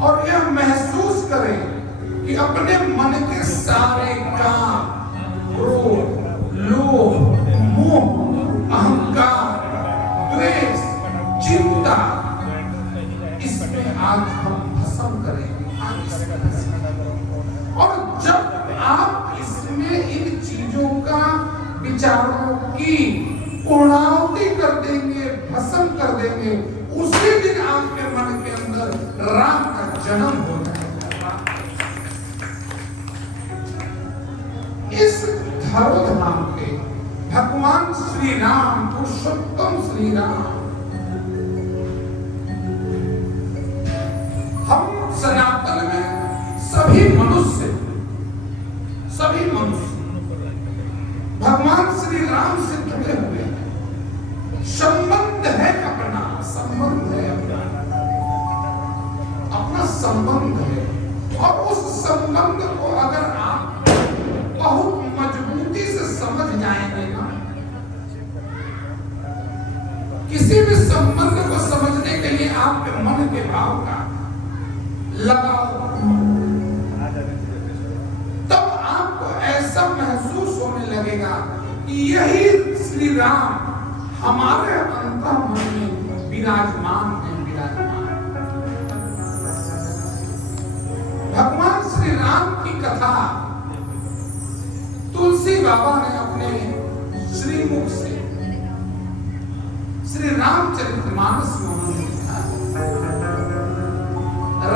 और यह महसूस करें कि अपने मन के सारे काम, क्रोध, लोभ, मोह, अहंकार, द्वेष, चिंता, इसमें आज हम भस्म करेंगे। और जब आप इसमें इन चीजों का, विचारों की पूर्णाहुति कर देंगे, भस्म कर देंगे, उसी दिन आपके मन के अंदर राम का जन्म हो जाएगा। इस धरोधाम के भगवान श्री राम, पुरुषोत्तम श्री राम, हम सनातन में सभी मनुष्य भगवान श्री राम से जुड़े हुए हैं। संबंध है अपना, संबंध है अपना संबंध है। और उस संबंध को अगर आप बहुत मजबूती से समझ जाएंगे ना, किसी भी संबंध को समझने के लिए आपके मन के भाव का लगाव, तब आपको ऐसा महसूस होने लगेगा कि यही श्री राम हमारे अंतर्मन में विराजमान है। भगवान श्री राम की कथा तुलसी बाबा ने अपने श्रीमुख से श्री रामचरितमानस में उन्होंने लिखा।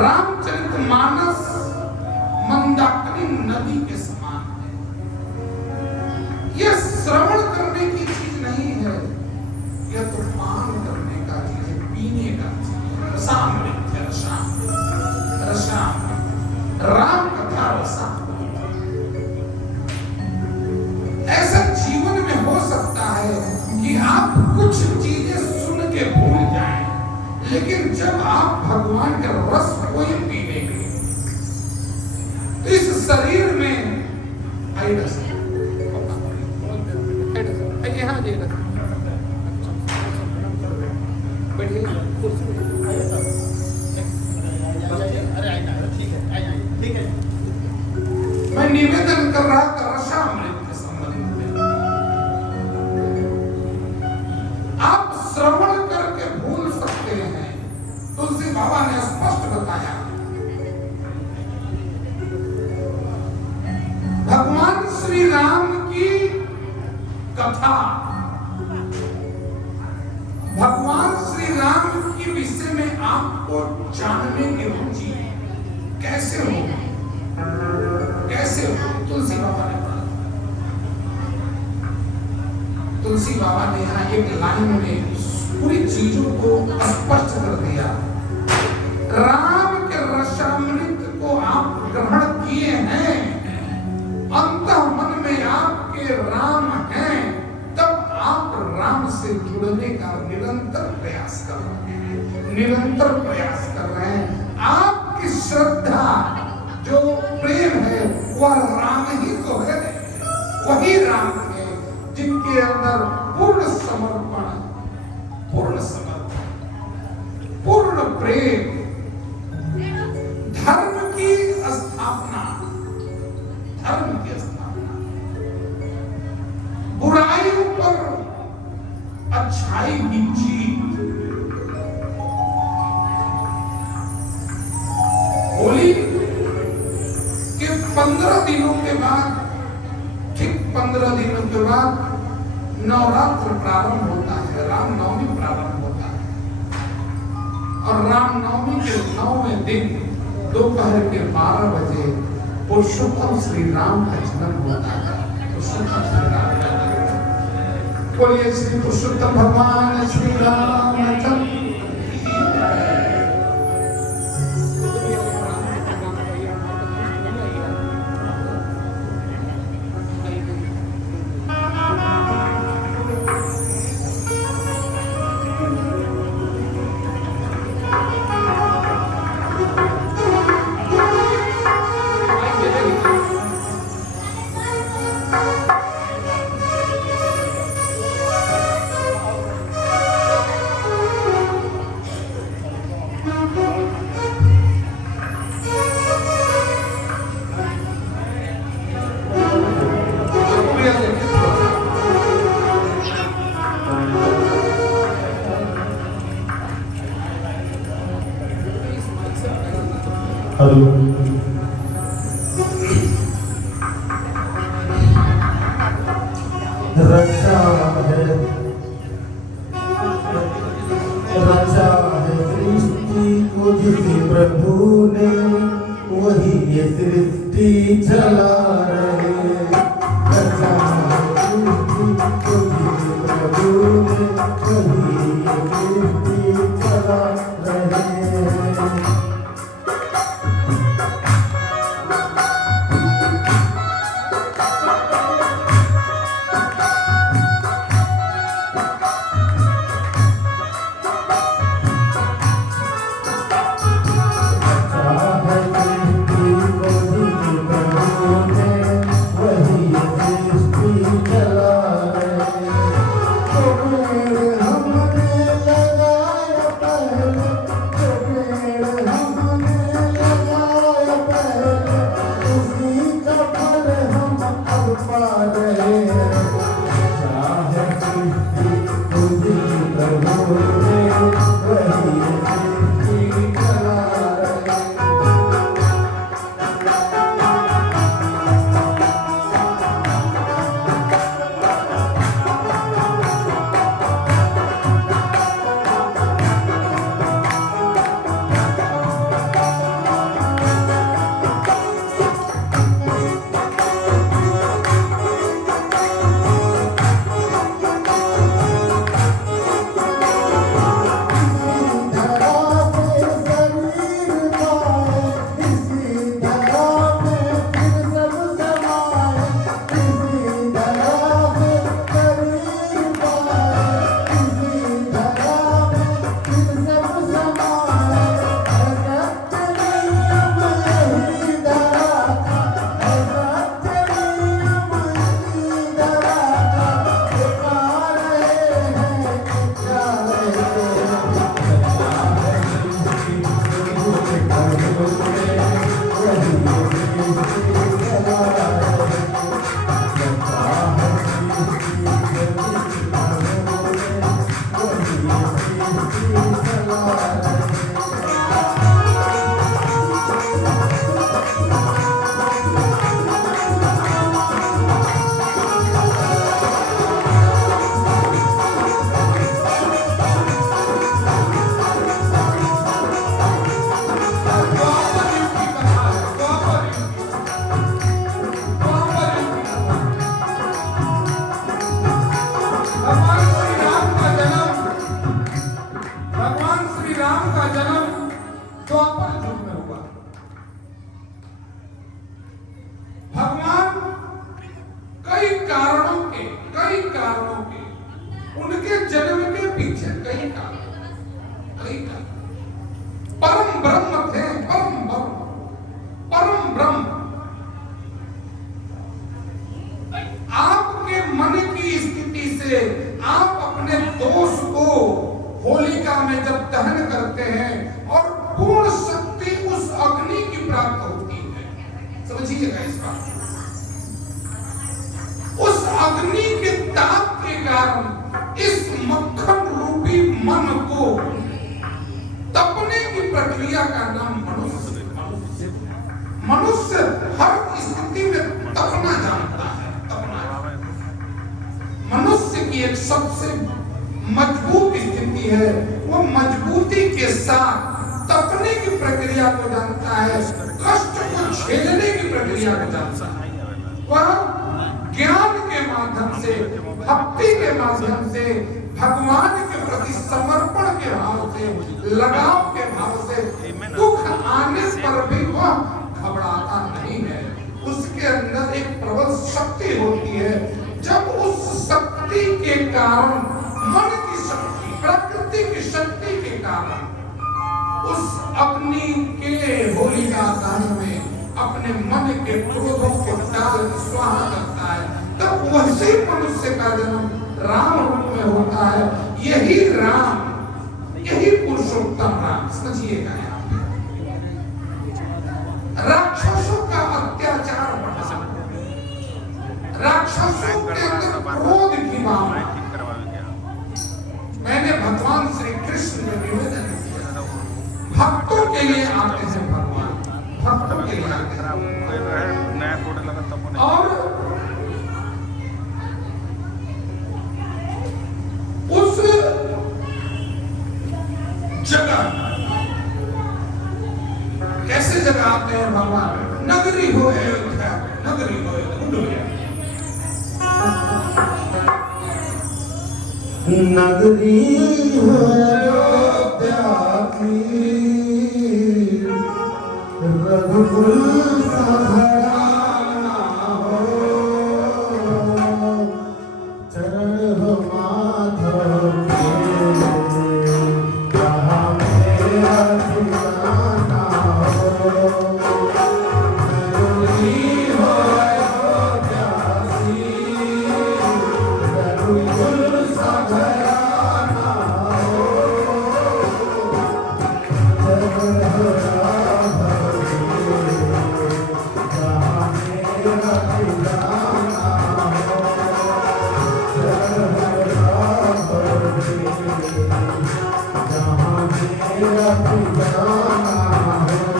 रामचरितमानस मंदाकिनी नदी के समान है। यह श्रवण करने की चीज नहीं है, यह तो पान करने का चीज है, पीने का चीज है। रसामृत है, रसामृत, राम कथा रसामृत। ऐसा जीवन में हो सकता है कि आप कुछ चीजें सुन के भूल जाएं, लेकिन जब आप भगवान के रस को ही पी लेंगे तो इस शरीर में मैं निवेदन कर रहा था रसामृत के संबंध में। आप श्रवण करके भूल सकते हैं, तुलसी बाबा ने स्पष्ट बताया। भगवान श्री राम की कथा, भगवान श्री राम के विषय में आपको जानने की रुचि कैसे हो, कैसे हो? तुलसी बाबा ने कहा। तुलसी बाबा ने यहाँ एक लाइन में पूरी चीजों को स्पष्ट कर दिया। राम के रसामृत को आप ग्रहण किए हैं, अंतःमन में आपके राम हैं, तब आप राम से जुड़ने का निरंतर प्रयास कर रहे हैं, निरंतर प्रयास कर रहे हैं। आपकी श्रद्धा जो प्रेम है वह राम ही तो है, वही राम है जिनके अंदर पूर्ण समर्पण, पूर्ण प्रेम, धर्म की स्थापना, बुराइयों पर अच्छाई की जीत। होली के 15 दिनों के बाद, ठीक 15 दिनों के बाद नवरात्र प्रारंभ होता है, रामनवमी प्रारंभ होता है। और रामनवमी के 9वें दिन दोपहर के 12 बजे पुरुषोत्तम श्री राम का जन्म होता है। पुरुषोत्तम श्री राम का जन्म, बोलिए श्री पुरुषोत्तम भगवान श्री रामचंद्र। रक्षा है सृष्टि को जिस प्रभु ने वही ये सृष्टि चला रहे। रक्षा है सृष्टि को जिस प्रभु ने वही ये सृष्टि चला रहे। भक्तों के लिए आते हैं भगवान। खराब कोई रहे नया कोड लगा तब नहीं और उस जगह कैसे जगह आते हैं भगवान? नगरी हो अयोध्या, नगरी हो अयोध्या, नगरी हो अयोध्या की, रघुकुल सा घराना हो, चरण हो माधव के, जहाँ मेरा ठिकाना हो। नगरी हो अयोध्या की, रघुकुल सा घराना हो, चरण हो माधव के, जहाँ मेरा ठिकाना हो। चरण हो माधव के, जहाँ मेरा ठिकाना हो।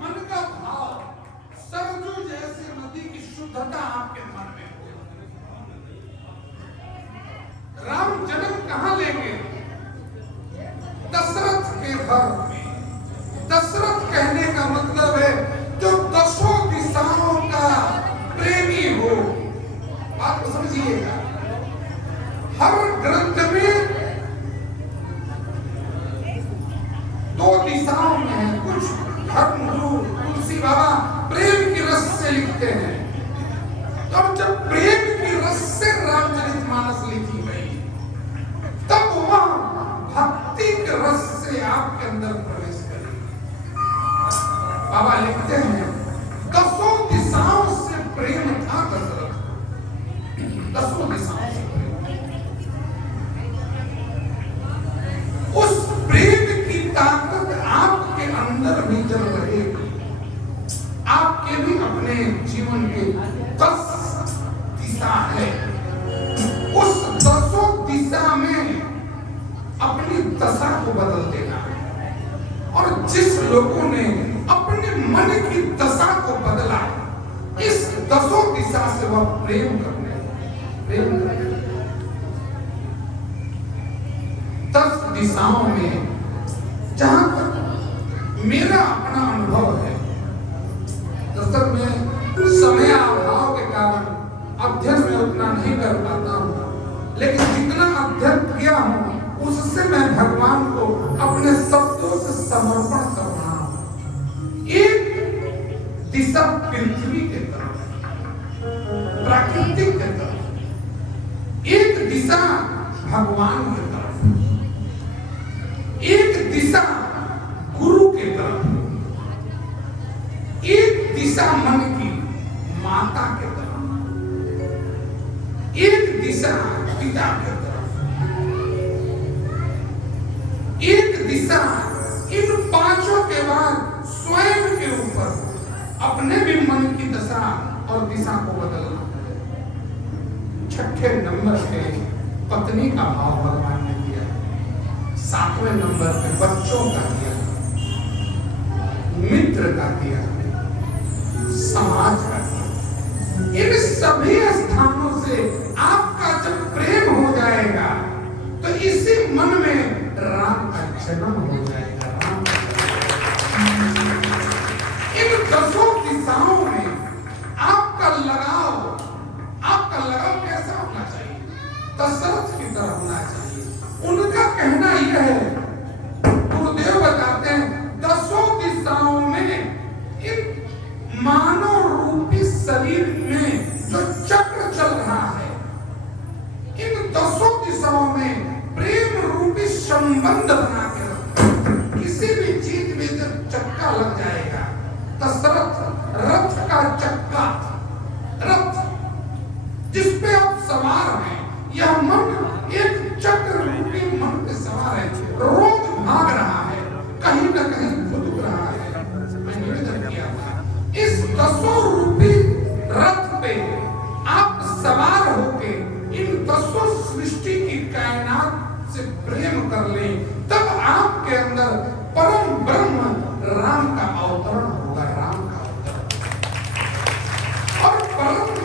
मन का भाव सरजू जैसे नदी की शुद्धता आपके मन में हो। राम जन्म कहां लेंगे? दशरथ के घर में। दशरथ कहने का मतलब है जो दसों दिशाओं का प्रेमी हो। बात को समझिएगा। हर ग्रंथ में दो दिशाओं में है। कुछ धर्मगुरु तुलसी बाबा प्रेम की रस से लिखते हैं। तब जब प्रेम की रस से रामचरितमानस लिखी गई तब वह भक्ति के रस से आपके अंदर प्रवेश करेगी। बाबा लिखते हैं दसों दिशाओं से प्रेम था दशरथ। दसों दिशाओं से प्रेम। उस प्रेम की ताकत आपके अंदर भी जल रहेगी। आपके भी अपने जीवन के 10 दिशा है। उस 10 दिशा में अपनी दशा को बदल देना है। और जिस लोगों ने अपने मन की दशा को बदला इस 10 दिशा से वह प्रेम करने 10 दिशाओं में जहां तक मेरा अपना अनुभव है, दरअसल मैं समय अभाव के कारण अध्ययन में उतना नहीं कर पाता हूँ, लेकिन जितना अध्ययन किया हूँ उससे मैं भगवान को अपने शब्दों से समर्पण कर रहा हूँ। एक दिशा पृथ्वी के तरफ, प्राकृतिक के तरफ, एक दिशा भगवान के तरफ, एक दिशा गुरु के तरफ, एक दिशा मन की माता के तरफ, एक दिशा पिता के तरफ, एक दिशा इन पांचों के बाद स्वयं के ऊपर अपने भी मन की दशा और दिशा को बदलना। छठे नंबर पे पत्नी का भाव भगवान ने दिया। 7वें नंबर पे बच्चों का दिया, मित्र का दिया, समाज का दिया। इन सभी स्थानों से आपका जब प्रेम हो जाएगा तो इसी मन में राम का जन्म हो जाएगा। राम इन 10 दिशाओं में आपका लगाव कैसा होना चाहिए? दशरथ की तरह होना चाहिए। उनका कहना यह है, गुरुदेव बताते हैं 10 दिशाओं में इन मानव रूपी शरीर में जो चक्र चल रहा है, इन 10 दिशाओं में प्रेम रूपी संबंध बना के रखो। किसी भी चीज में जब चक्का लग जाएगा, दशरथ रथ का चक्का, रथ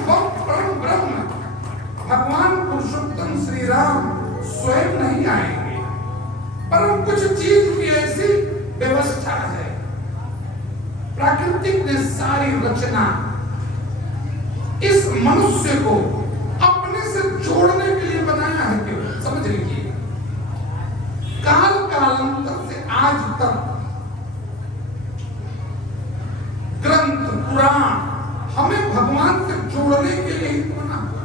वह परम ब्रह्म भगवान पुरुषोत्तम श्री राम स्वयं नहीं आएंगे, परंतु कुछ चीज की ऐसी व्यवस्था है। प्राकृतिक ने सारी रचना इस मनुष्य को अपने से जोड़ने के लिए बनाया है। केवल समझ लीजिए, काल कालांतर से आज तक ग्रंथ पुराण हमें भगवान से जोड़ने के लिए ही बना हुआ।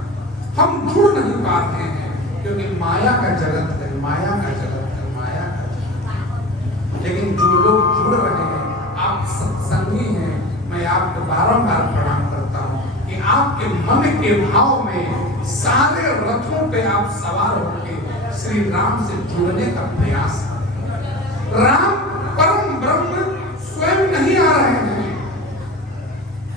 हम जुड़ नहीं पाते हैं क्योंकि माया का जगत है, माया का जगत है, माया का जगत है। लेकिन जो लोग जुड़ रहे हैं, आप सत्संगी हैं, मैं आपको बारंबार प्रणाम करता हूं कि आपके मन के भाव में सारे रथों पे आप सवार होकर श्री राम से जुड़ने का प्रयास करें। राम परम ब्रह्म स्वयं नहीं आ रहे हैं,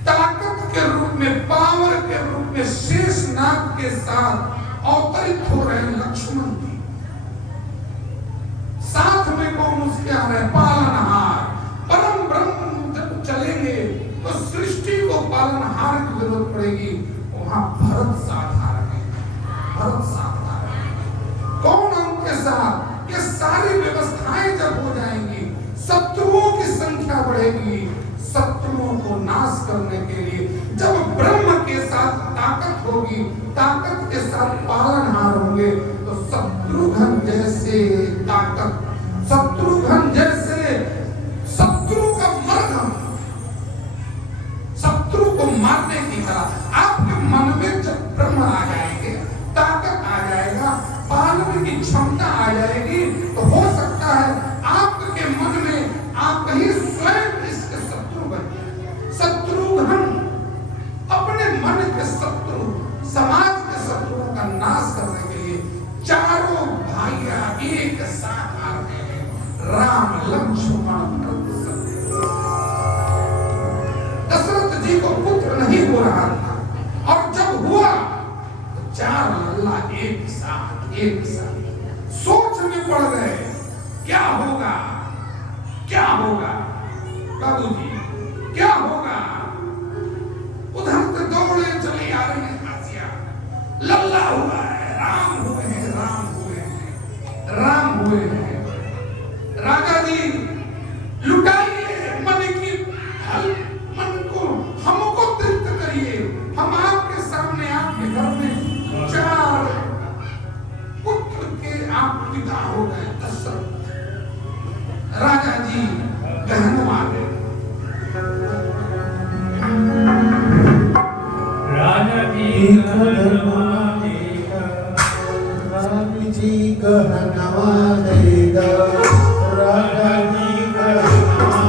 ताकत के रूप में, पावर के रूप में शेषनाग के साथ अवतरित हो रहे हैं लक्ष्मण जी। साथ में कौन उसके आ रहे हैं? पालनहार। परम ब्रह्म जब चलेंगे तो सृष्टि को पालनहार की जरूरत पड़ेगी। वहां भरत साथ आ रहे हैं, भरत साथ आ रहे हैं। कौन उनके साथ? ये सारी व्यवस्थाएं जब हो जाएंगी, शत्रुओं की संख्या बढ़ेगी। शत्रुओं को नाश करने के लिए जब ब्रह्म के साथ ताकत होगी, ताकत के साथ पालनहार होंगे, तो शत्रुघ्न जैसे ताकत, शत्रुघ्न जैसे शत्रु का मर्दम, शत्रु को मारने की तरह आपके मन में जब ब्रह्म आ जाएंगे, ताकत आ जाएगा, पालन की क्षमता आ जाएगी, तो हो सकता है आपके मन में आप कहीं स्वयं इसके शत्रु बन जाए। शत्रुघ्न अपने मन के शत्रु, समाज के शत्रुओं का नाश करने के लिए चारों भाइयां एक साथ आ रहे हैं। राम लक्ष्मण भरत शत्रुघ्न। दशरथ जी को पुत्र नहीं हो रहा था, और जब हुआ तो चार लल्ला एक साथ, एक साथ सोच में पड़ गए, क्या होगा, क्या होगा बाबूजी, क्या होगा। उधर से दौड़े चले आ रहे हैं हाथिया, लल्ला हुआ है, राम हुए हैं, राम हुए हैं, राम हुए हैं। राजा जी लुटाइए मन की हल, मन को हमको तृप्त करिए। हम आपके सामने, आपके घर में चार पुत्र के आप पिता हो गए। दशरथ राजा जी कहनुमा गए। राजा जी कहनुमा देगा, राम जी कहनुमा देगा, राजा जी कहनुमा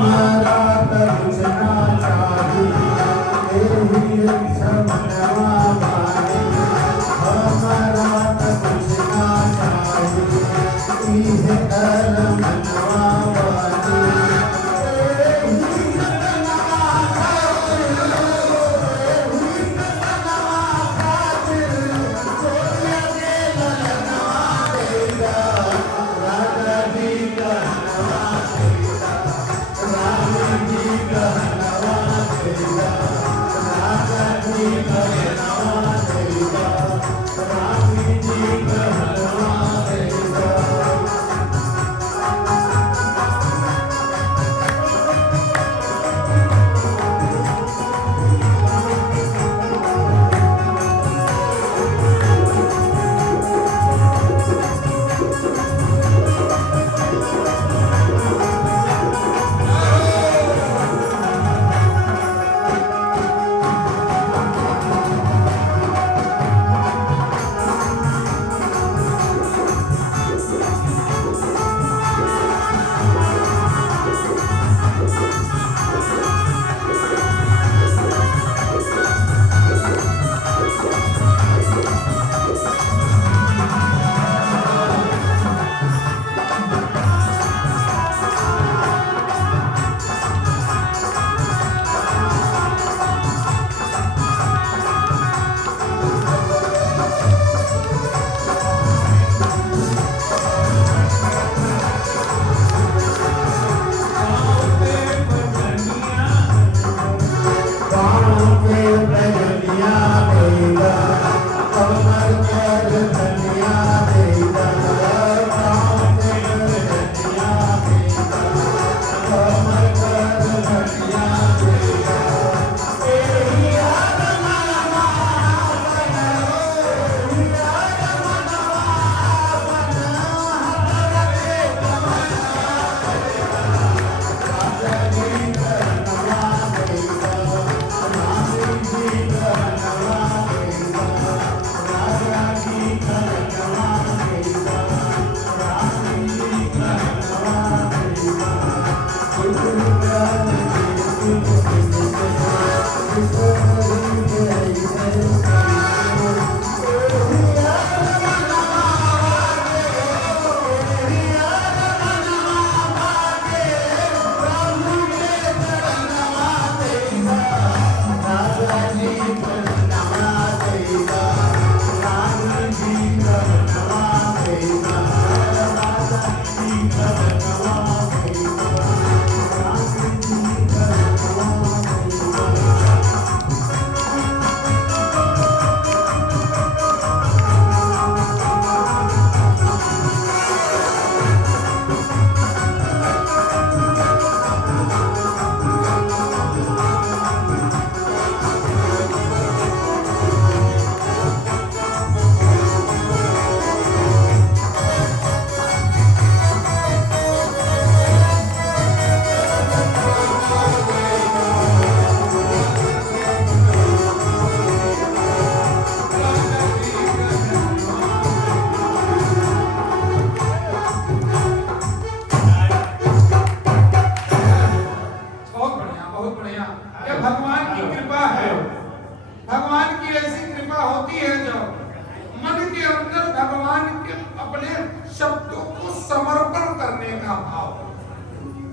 हमारा तुझना चाहिए यही समनवा माने हमारा तुझना चाहिए इहे अरमनवा माने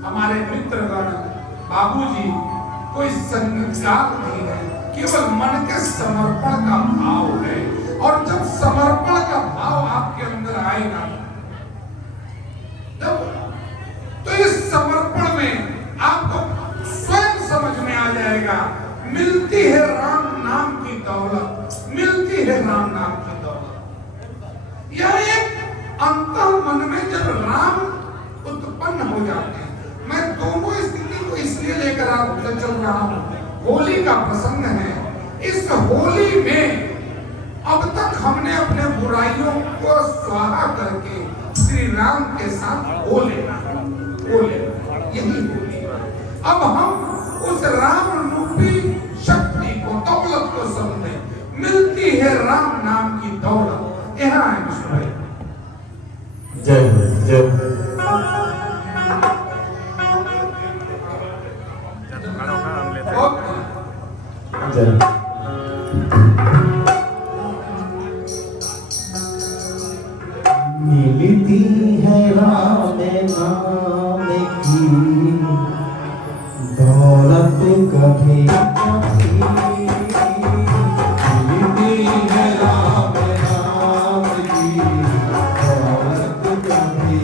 हमारे मित्रगण बाबूजी कोई संसार नहीं है, केवल मन के समर्पण का भाव है। और जब समर्पण का भाव आपके अंदर आएगा तो इस समर्पण में आपको स्वयं समझ में आ जाएगा, मिलती है राम नाम की दौलत, मिलती है राम नाम की दौलत। यह एक अंतर मन में जब राम उत्पन्न हो जाते हैं। मैं दोनों स्थिति को इसलिए लेकर आपसे चल रहा हूं, होली का प्रसंग है। इस होली में अब तक हमने अपने बुराइयों को स्वाहा करके श्री राम के साथ हो लेना, यही होली। अब हम उस राम रूपी शक्ति को, दौलत को समझे, मिलती है राम नाम की दौलत। यहाँ है विष्णु। जय जय जरा मिलती है राम नाम की दौलत कभी मिलती है राम नाम की दौलत कभी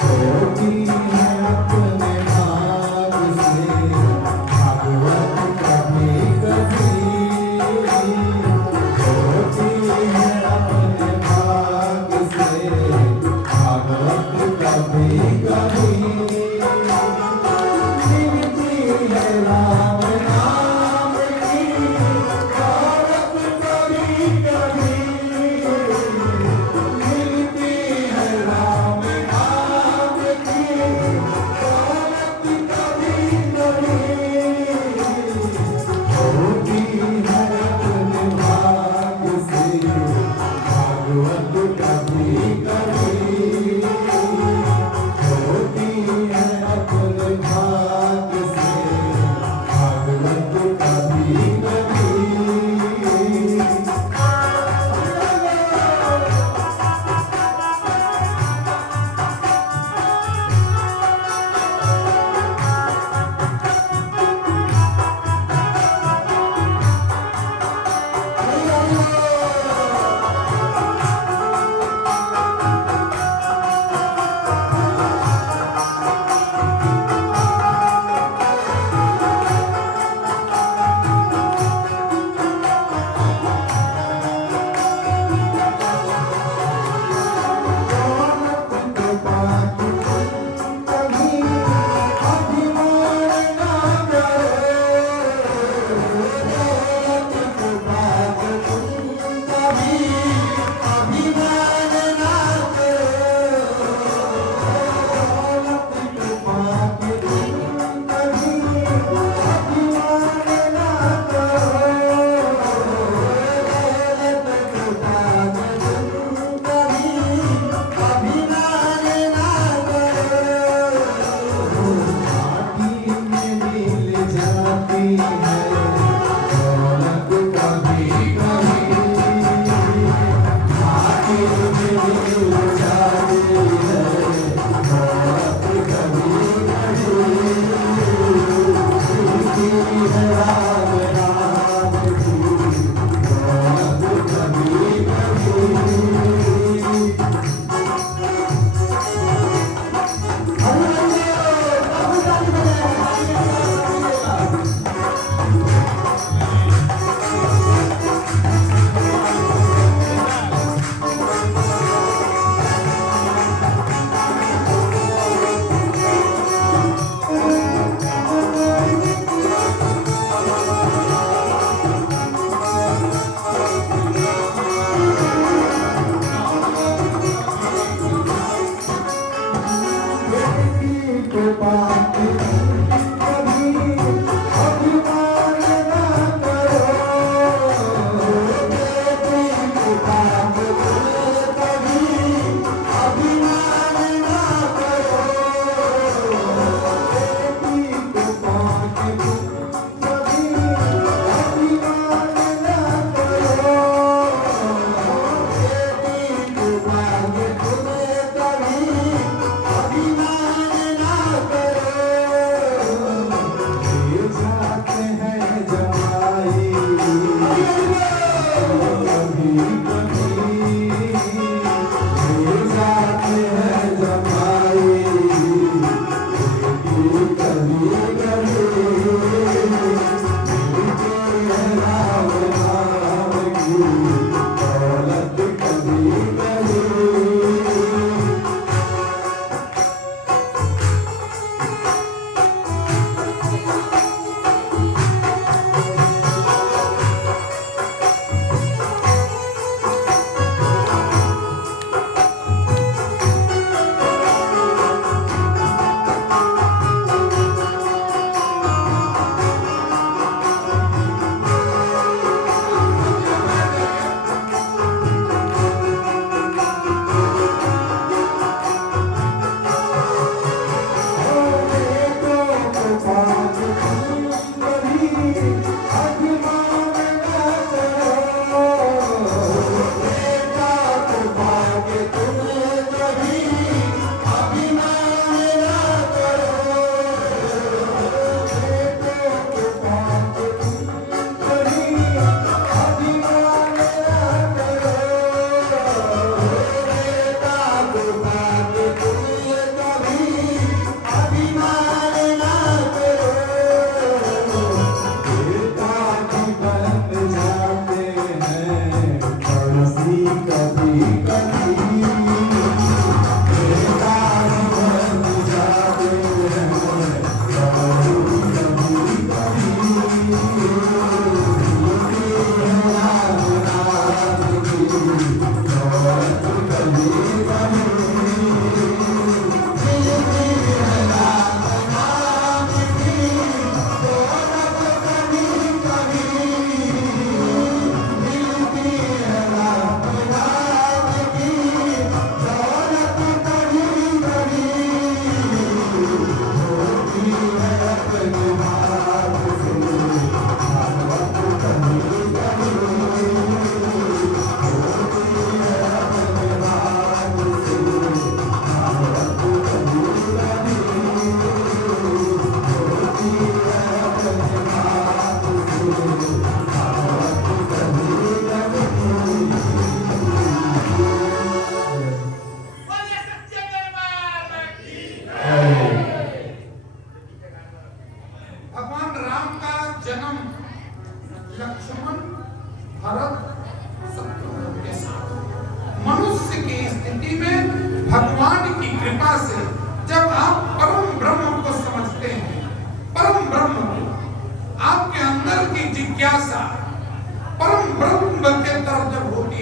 होती है अपने भाग से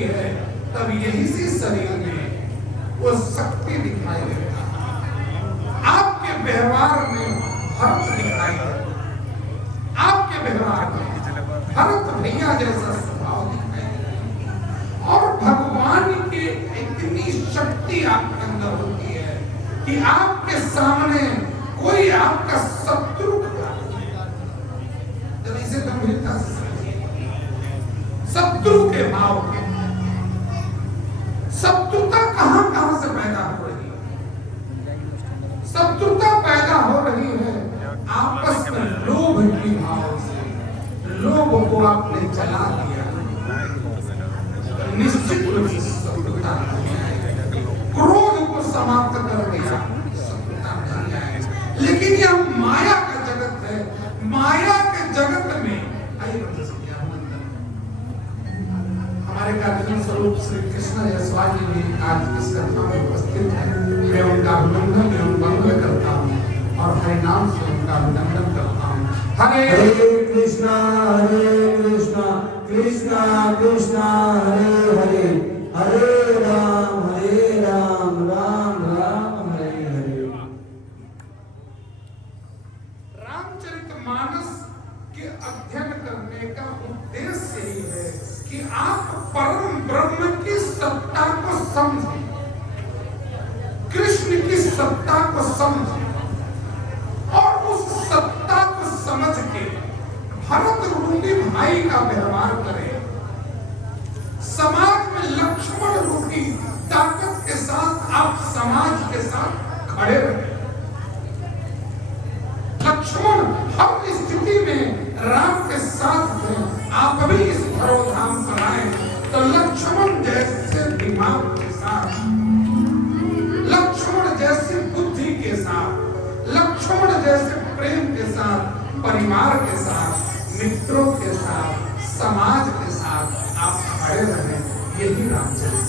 है तब यही से शरीर में वो शक्ति दिखाई देता है। आपके व्यवहार में भरत दिखाई देता, आपके व्यवहार में भरत भैया जैसा स्वभाव दिखाई देता। और भगवान की इतनी शक्ति आपके अंदर होती है कि आपके सामने कोई आपका शत्रु खड़ा है, जब इसे गंभीरता से शत्रु के भाव के शत्रुता कहां से पैदा हो रही है? शत्रुता पैदा हो रही है आपस में लोभ की भाव से। लोभ को आपने जला दिया, निश्चित रूप से शत्रुता नहीं आएगी। क्रोध को समाप्त कर दिया, शत्रुता नहीं आएगी। लेकिन यह माया का जगत है, माया के जगत में हमारे कार्य स्वरूप श्री कृष्ण यशवाल जी भी आज इस कथा में उपस्थित है। मैं उनका अभिनंदन एवं वंदन करता हूँ और हरि नाम से उनका अभिनंदन करता हूँ। हरे कृष्णा कृष्णा कृष्णा हरे हरे, हरे राम राम राम हरे हरे। रामचरितमानस के अध्ययन करने का उद्देश्य ही है कि आप परम ब्रह्म की सत्ता को समझें, कृष्ण की सत्ता को समझें और उस सत्ता को समझ के भरत रूपी भाई का व्यवहार करें। समाज में लक्ष्मण रूपी ताकत के साथ आप समाज के साथ खड़े रहें। लक्ष्मण हर स्थिति में राम के साथ थे। आप भी इस धरोधाम पर आए तो लक्ष्मण जैसे दिमाग के साथ, लक्ष्मण जैसी बुद्धि के साथ, लक्ष्मण जैसे प्रेम के साथ, परिवार के साथ, मित्रों के साथ, समाज के साथ आप खड़े रहे। यही रामचरित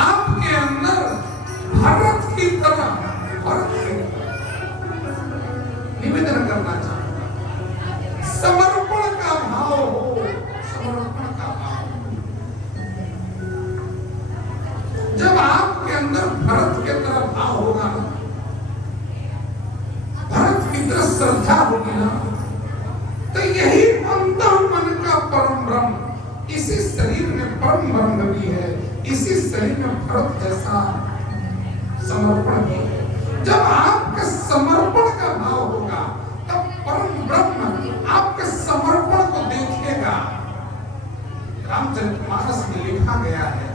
आपके अंदर भरत की तरह निवेदन करना चाहूंगा, समर्पण का भाव हो, समर्पण का भाव। जब आपके अंदर भरत के तरह भाव होगा ना, भरत की तरह श्रद्धा होगी ना, तो यही अंतः मन का परम ब्रह्म इसी शरीर में परम ब्रह्म भी है, इसी शरीर में भरत जैसा समर्पण भी है। जब आपके समर्पण का भाव होगा तब परम ब्रह्म आपके समर्पण को देखेगा। रामचरितमानस में लिखा गया है,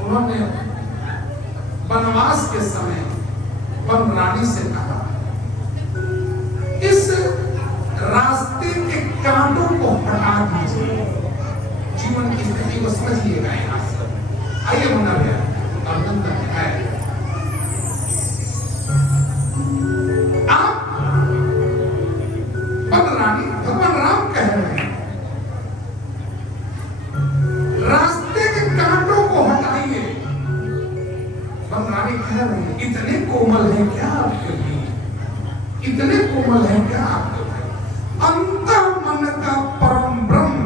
उन्होंने वनवास के समय वन रानी से कहा, इस रास्ते के कांटों को हटा दीजिए। जीवन की स्थिति को समझिएगा यहाँ से। आइए मुन्ना भैया, अभिनंदन है। आप वन रानी भगवान राम कह रहे हैं, रास्ते के कांटों को हटाइए। वन रानी कह रही है, इतने कोमल हैं क्या आपके लिए, इतने कोमल हैं क्या आपके लिए। अंतः मन का परम ब्रह्म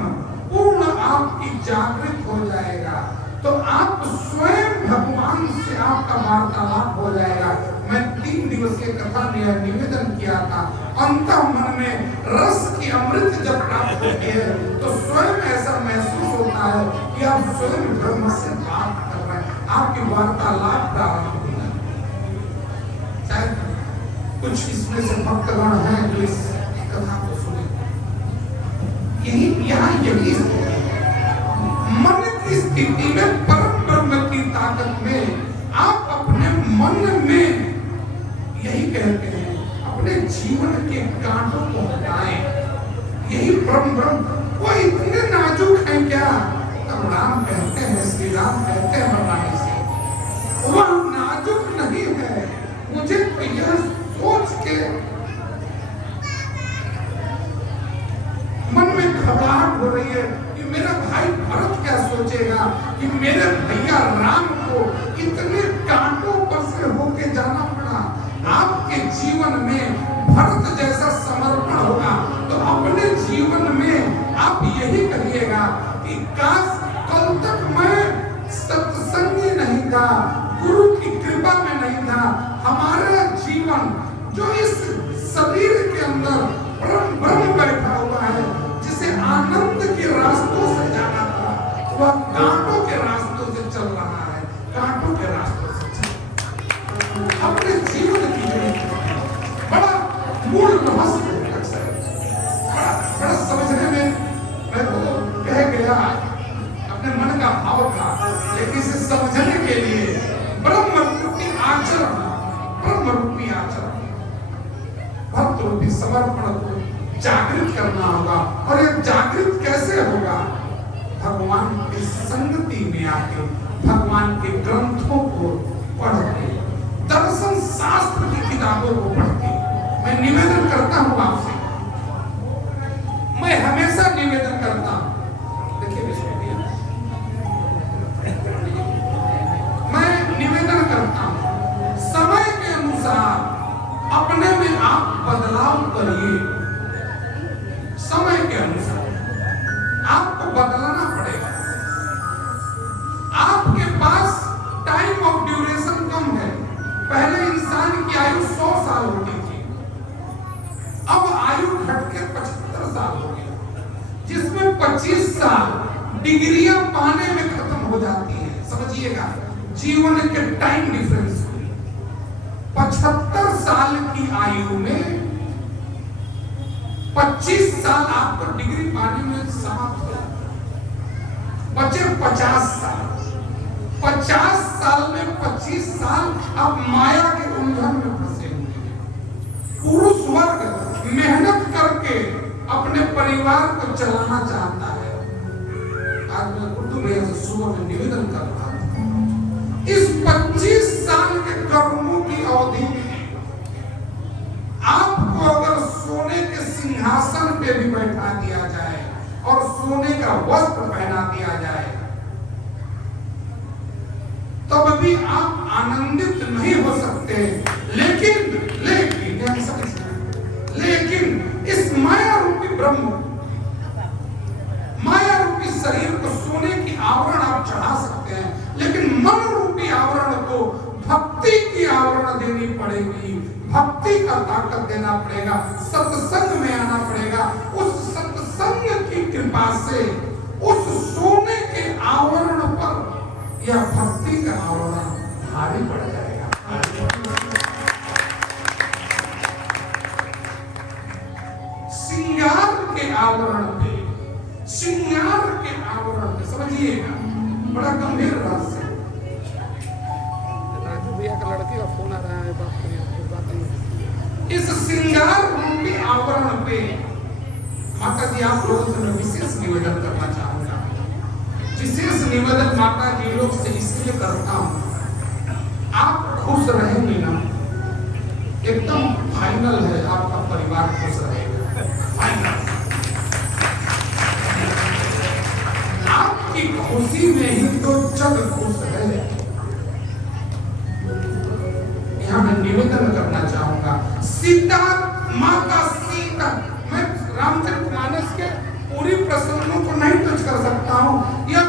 पूर्ण आपकी जागृत हो जाएगा तो आप स्वयं भगवान से आपका वार्तालाप हो जाएगा। मैं 3 दिवसीय कथा में यह निवेदन किया था, अंतः मन में रस की अमृत जब प्राप्त होती है तो स्वयं ऐसा महसूस होता है कि आप स्वयं ब्रह्म से बात कर रहे हैं, आपकी वार्तालाप प्रारंभ होना है। शायद कुछ इसमें से भक्तगण हैं जो इस कथा को सुने। यही मन की स्थिति में परम ब्रह्म की ताकत में आप अपने मन में यही कहते हैं, अपने जीवन के कांटों को हटाएं। यही परम ब्रह्म। वो इतने नाजुक हैं क्या? तब राम कहते हैं, श्री राम कहते हैं मरवानी से, वह नाजुक नहीं है। मुझे तो यह सोच के मन में घबराहट हो रही है कि मेरा भाई भरत क्या सोचेगा कि मेरे भैया राम को इतने कांटों पर से होके जाना पड़ा। आपके जीवन में भरत जैसा समर्पण होगा तो अपने जीवन कि काश कल तक मैं सत्संगी नहीं था, गुरु की कृपा में नहीं था, हमारा जीवन जो इस शरीर के अंदर ब्रह्म बैठा हुआ है, जिसे आनंद के रास्तों से जाना था, वह कांटों के रास्तों से चल रहा है, कांटों के रास्तों से चल। अपने जीवन की बड़ा मूल रहस्य बड़ा समझने में मैं तो कह गया, अपने मन का भाव था, लेकिन इसे समझने के लिए ब्रह्म रूपी आचरण, ब्रह्म रूपी आचरण, भक्त रूपी समर्पण को जागृत करना होगा। और यह जागृत कैसे होगा? भगवान की संगति में आके, भगवान के ग्रंथों को पढ़ के, दर्शन शास्त्र की किताबों को पढ़ के। मैं निवेदन करता हूं आपसे, मैं हमेशा निवेदन करता हूं, देखिए मैं निवेदन करता हूं, समय के अनुसार अपने में आप बदलाव करिए। समय के अनुसार आपको बदलना पड़ेगा। आपके पास टाइम ऑफ ड्यूरेशन कम है। पहले इंसान की आयु 100 साल होती थी, अब आयु घट के 75 साल हो गया, जिसमें 25 साल डिग्रियां पाने में खत्म हो जाती है। समझिएगा, जीवन के टाइम डिफरेंस। 75 साल की आयु में 25 साल आपको डिग्री पाने में समाप्त हो, बचे 50 साल। 50 साल में 25 साल आप माया के उलझन में फंसे हुए हैं। पुरुष वर्ग मेहनत करके अपने परिवार को चलाना चाहता है। आज मैं उर्दू में सुबह में निवेदन कर रहा था, इस 25 साल के कर्मों की अवधि में आपको अगर सोने के सिंहासन पे भी बैठा दिया जाए और सोने का वस्त्र पहना दिया जाए, तब भी आप आनंदित नहीं हो सकते। लेकिन इस माया रूपी ब्रह्म, माया रूपी शरीर को सोने की आवरण आप चढ़ा सकते हैं, लेकिन मन रूपी आवरण को भक्ति की आवरण देनी पड़ेगी। भक्ति का ताकत देना पड़ेगा, सत्संग में आना पड़ेगा। उस सत्संग की कृपा से उस सोने के आवरण पर यह भक्ति का आवरण भारी पड़ जाएगा। श्रृंगार के आवरण पे, श्रृंगार के आवरण पे, समझिएगा, बड़ा गंभीर रहस्य। राजू भैया का लड़के का फोन आ रहा है, बात करिए। इस श्रृंगार रूपी आवरण पे माता जी आप लोगों से मैं विशेष निवेदन करना चाहूंगा। विशेष निवेदन माता जी लोग से इसलिए करता हूं, आप खुश रहेंगे ना, एकदम फाइनल है, आपका परिवार खुश रहेगा। फाइनल। आपकी खुशी में ही तो जग खुश है। यहाँ मैं निवेदन करना चाहूंगा, सीता, माता सीता, मैं रामचरितमानस के पूरी प्रसंगों को नहीं टच कर सकता हूँ। यह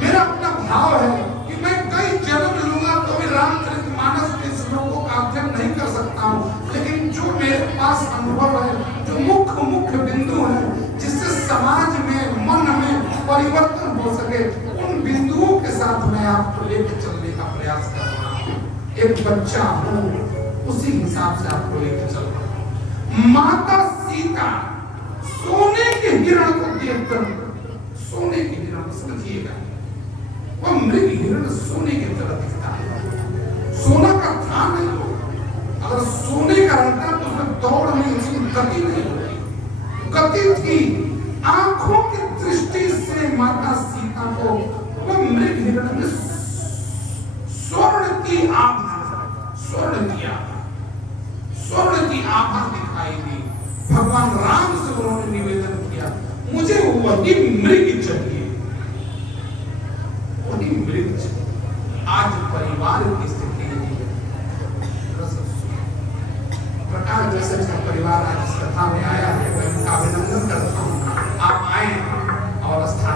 मेरा अपना भाव है कि मैं कई जन्म लूंगा तो भी रामचरितमानस के श्लोकों का अध्ययन नहीं कर सकता हूँ, लेकिन जो मेरे पास अनुभव है, जो मुख्य बिंदु है, जिससे समाज में, मन में परिवर्तन हो सके, उन बिंदुओं के साथ मैं आपको लेकर चलने का प्रयास कर रहा हूँ। एक बच्चा हूँ, उसी हिसाब से आपको लेकर चल रहा हूँ। माता सीता सोने के हिरण को देखकर, सोने के हिरण, समझिएगा, वह मृग हिरण सोने की तरह दिखता है। सोना का था नहीं हो, अगर सोने का रहता तो उसमें दौड़ नहीं, उसमें गति नहीं होती। गति थी आंखों की दृष्टि से माता सीता को वह मृग हिरण में स्वर्ण की आभा, स्वर्ण की आभा दिखाई दी। भगवान राम से उन्होंने निवेदन किया, मुझे वही मृग चाहिए, वही मृग चाहिए। आज परिवार की स्थिति प्रकार जैसे परिवार आज इस कथा में आया है, मैं उनका अभिनंदन करता हूँ। आप आए और स्थान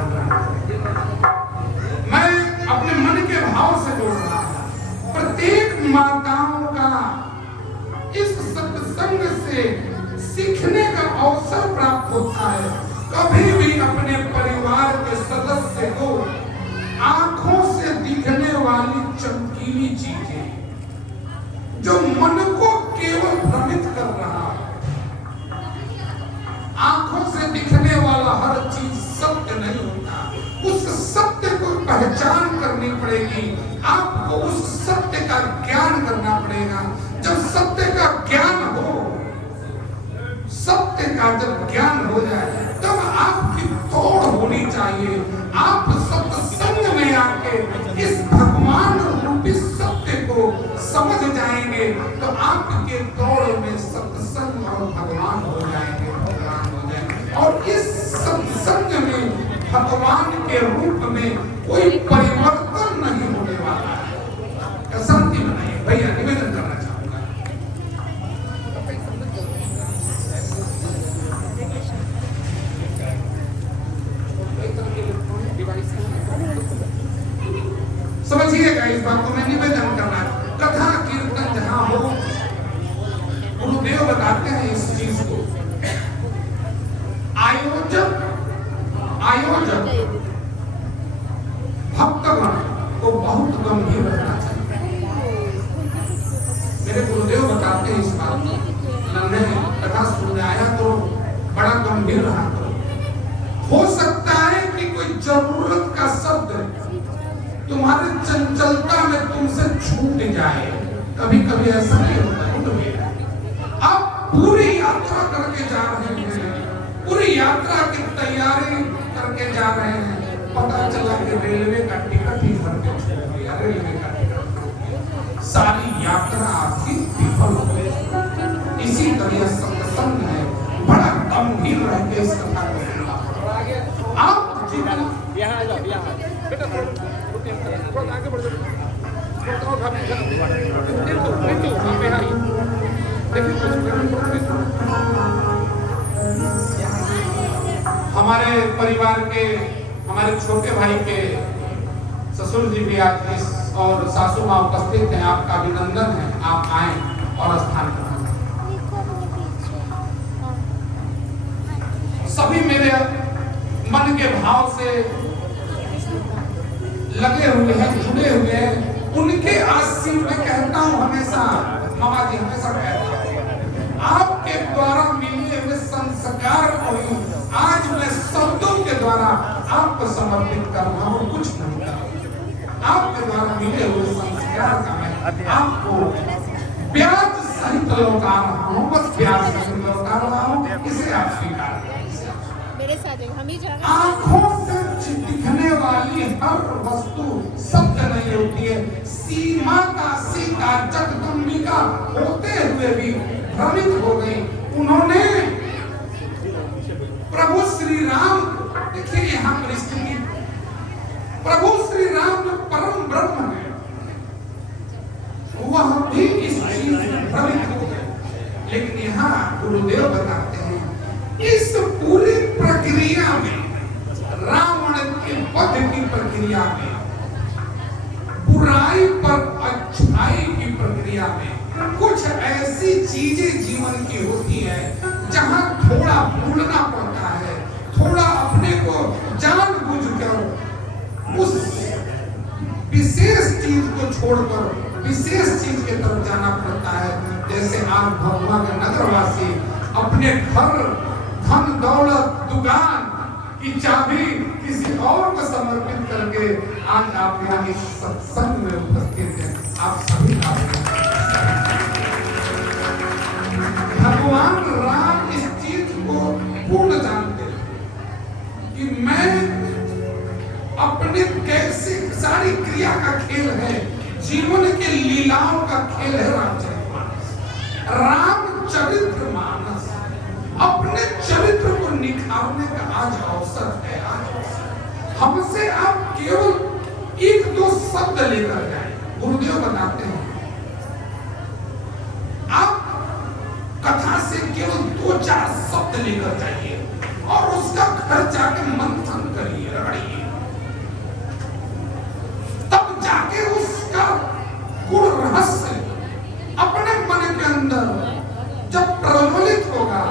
चमकीली चीजें, जो मन को केवल भ्रमित कर रहा है। आंखों से दिखने वाला हर चीज सत्य नहीं होता। उस सत्य को पहचान करनी पड़ेगी। आपको उस सत्य का ज्ञान करना पड़ेगा। जब सत्य का ज्ञान हो, सत्य का जब ज्ञान हो जाए, तब आपकी तोड़ होनी चाहिए। आप सत्संग में आके इस भगवान रूपी सत्य को समझ जाएंगे, तो आपके तोड़ में सत्संग और भगवान हो जाएंगे, भगवान हो जाएंगे। और इस सत्संग में भगवान के रूप में कोई परिवर्तन नहीं होने वाला है। शांति बनाइए भैया, निवेदन करना चाहूंगा। समझिएगा इस बात को, मैं निवेदन करना। कथा कीर्तन जहां हो, गुरुदेव बताते हैं इस चीज को। आयोजक भक्तगण को बहुत गंभीर रहना चाहिए। मेरे गुरुदेव बताते हैं इस बात को। नन्हे कथा सुनने आया तो बड़ा गंभीर रहा करो। हो सकता है कि कोई जरूरत का शब्द तुम्हारे चंचलता में तुमसे छूट जाए। कभी कभी ऐसा नहीं होता। आप पूरी यात्रा करके जा रहे हैं, पूरी यात्रा की तैयारी करके जा रहे हैं, पता चला कि रेलवे का टिकट ही भर के छूट गया। रेलवे का टिकट, सारी यात्रा आपकी विफल हो गई। इसी तरह सत्संग है, बड़ा गंभीर रह के इस कथा को सुनना। आप जितना यहाँ बेटा थोड़ा आगे बढ़ जाओ, हमारे परिवार के, हमारे छोटे भाई के ससुर जी भी आज इस और सासू माँ उपस्थित हैं। आपका अभिनंदन है, आप आए और स्थान ग्रहण। सभी मेरे मन के भाव से लगे हुए हैं, जुड़े हुए हैं। उनके आशीर्वाद में कहता हूं हमेशा, मामा जी हमेशा कहता हूं, आपके द्वारा मिले हुए संस्कार को ही आज मैं शब्दों के द्वारा आपको समर्पित कर रहा हूं, कुछ नहीं कर रहा। आपके द्वारा मिले हुए संस्कार का मैं आपको ब्याज सहित लौटा रहा हूं, बस ब्याज सहित लौटा रहा हूं। इसे आप स्वीकार करें। मेरे साथ हम ही जा आंखों से दिखने वाली हर वस्तु सत्य नहीं होती है। सीमा का सीता जगदम्बिका होते हुए भी भ्रमित हो गई। उन्होंने प्रभु श्री राम, देखिए यहाँ परिस्थिति, प्रभु श्री राम जो परम ब्रह्म है, वह भी इस चीज में भ्रमित हो गए। लेकिन यहाँ गुरुदेव बताते हैं, इस पूरी प्रक्रिया में, रावण के वध की प्रक्रिया में, बुराई पर अच्छाई की प्रक्रिया में, कुछ ऐसी चीजें जीवन की होती है जहां थोड़ा भूलना पड़ता है, थोड़ा अपने को जानबूझकर उस विशेष चीज को छोड़कर विशेष चीज की तरफ जाना पड़ता है। जैसे आज भगवान के नगरवासी अपने घर, धन दौलत, दुकान की चाबी किसी और को समर्पित करके आज आप यहाँ इस सत्संग में उपस्थित हैं। आप सभी भगवान राम इस चीज को पूर्ण जानते हैं कि मैं अपने कैसे, सारी क्रिया का खेल है, जीवन के लीलाओं का खेल है रामचरितमानस। रामचरितमानस अपने चरित्र को निखारने का आज अवसर है। आज हमसे आप केवल एक दो शब्द लेकर जाए। गुरुदेव बताते हैं, आप कथा से केवल 2-4 शब्द लेकर जाइए और उसका घर जाके मंथन करिए, रगड़िए, तब जाके उसका गुण रहस्य अपने मन के अंदर जब प्रज्वलित होगा,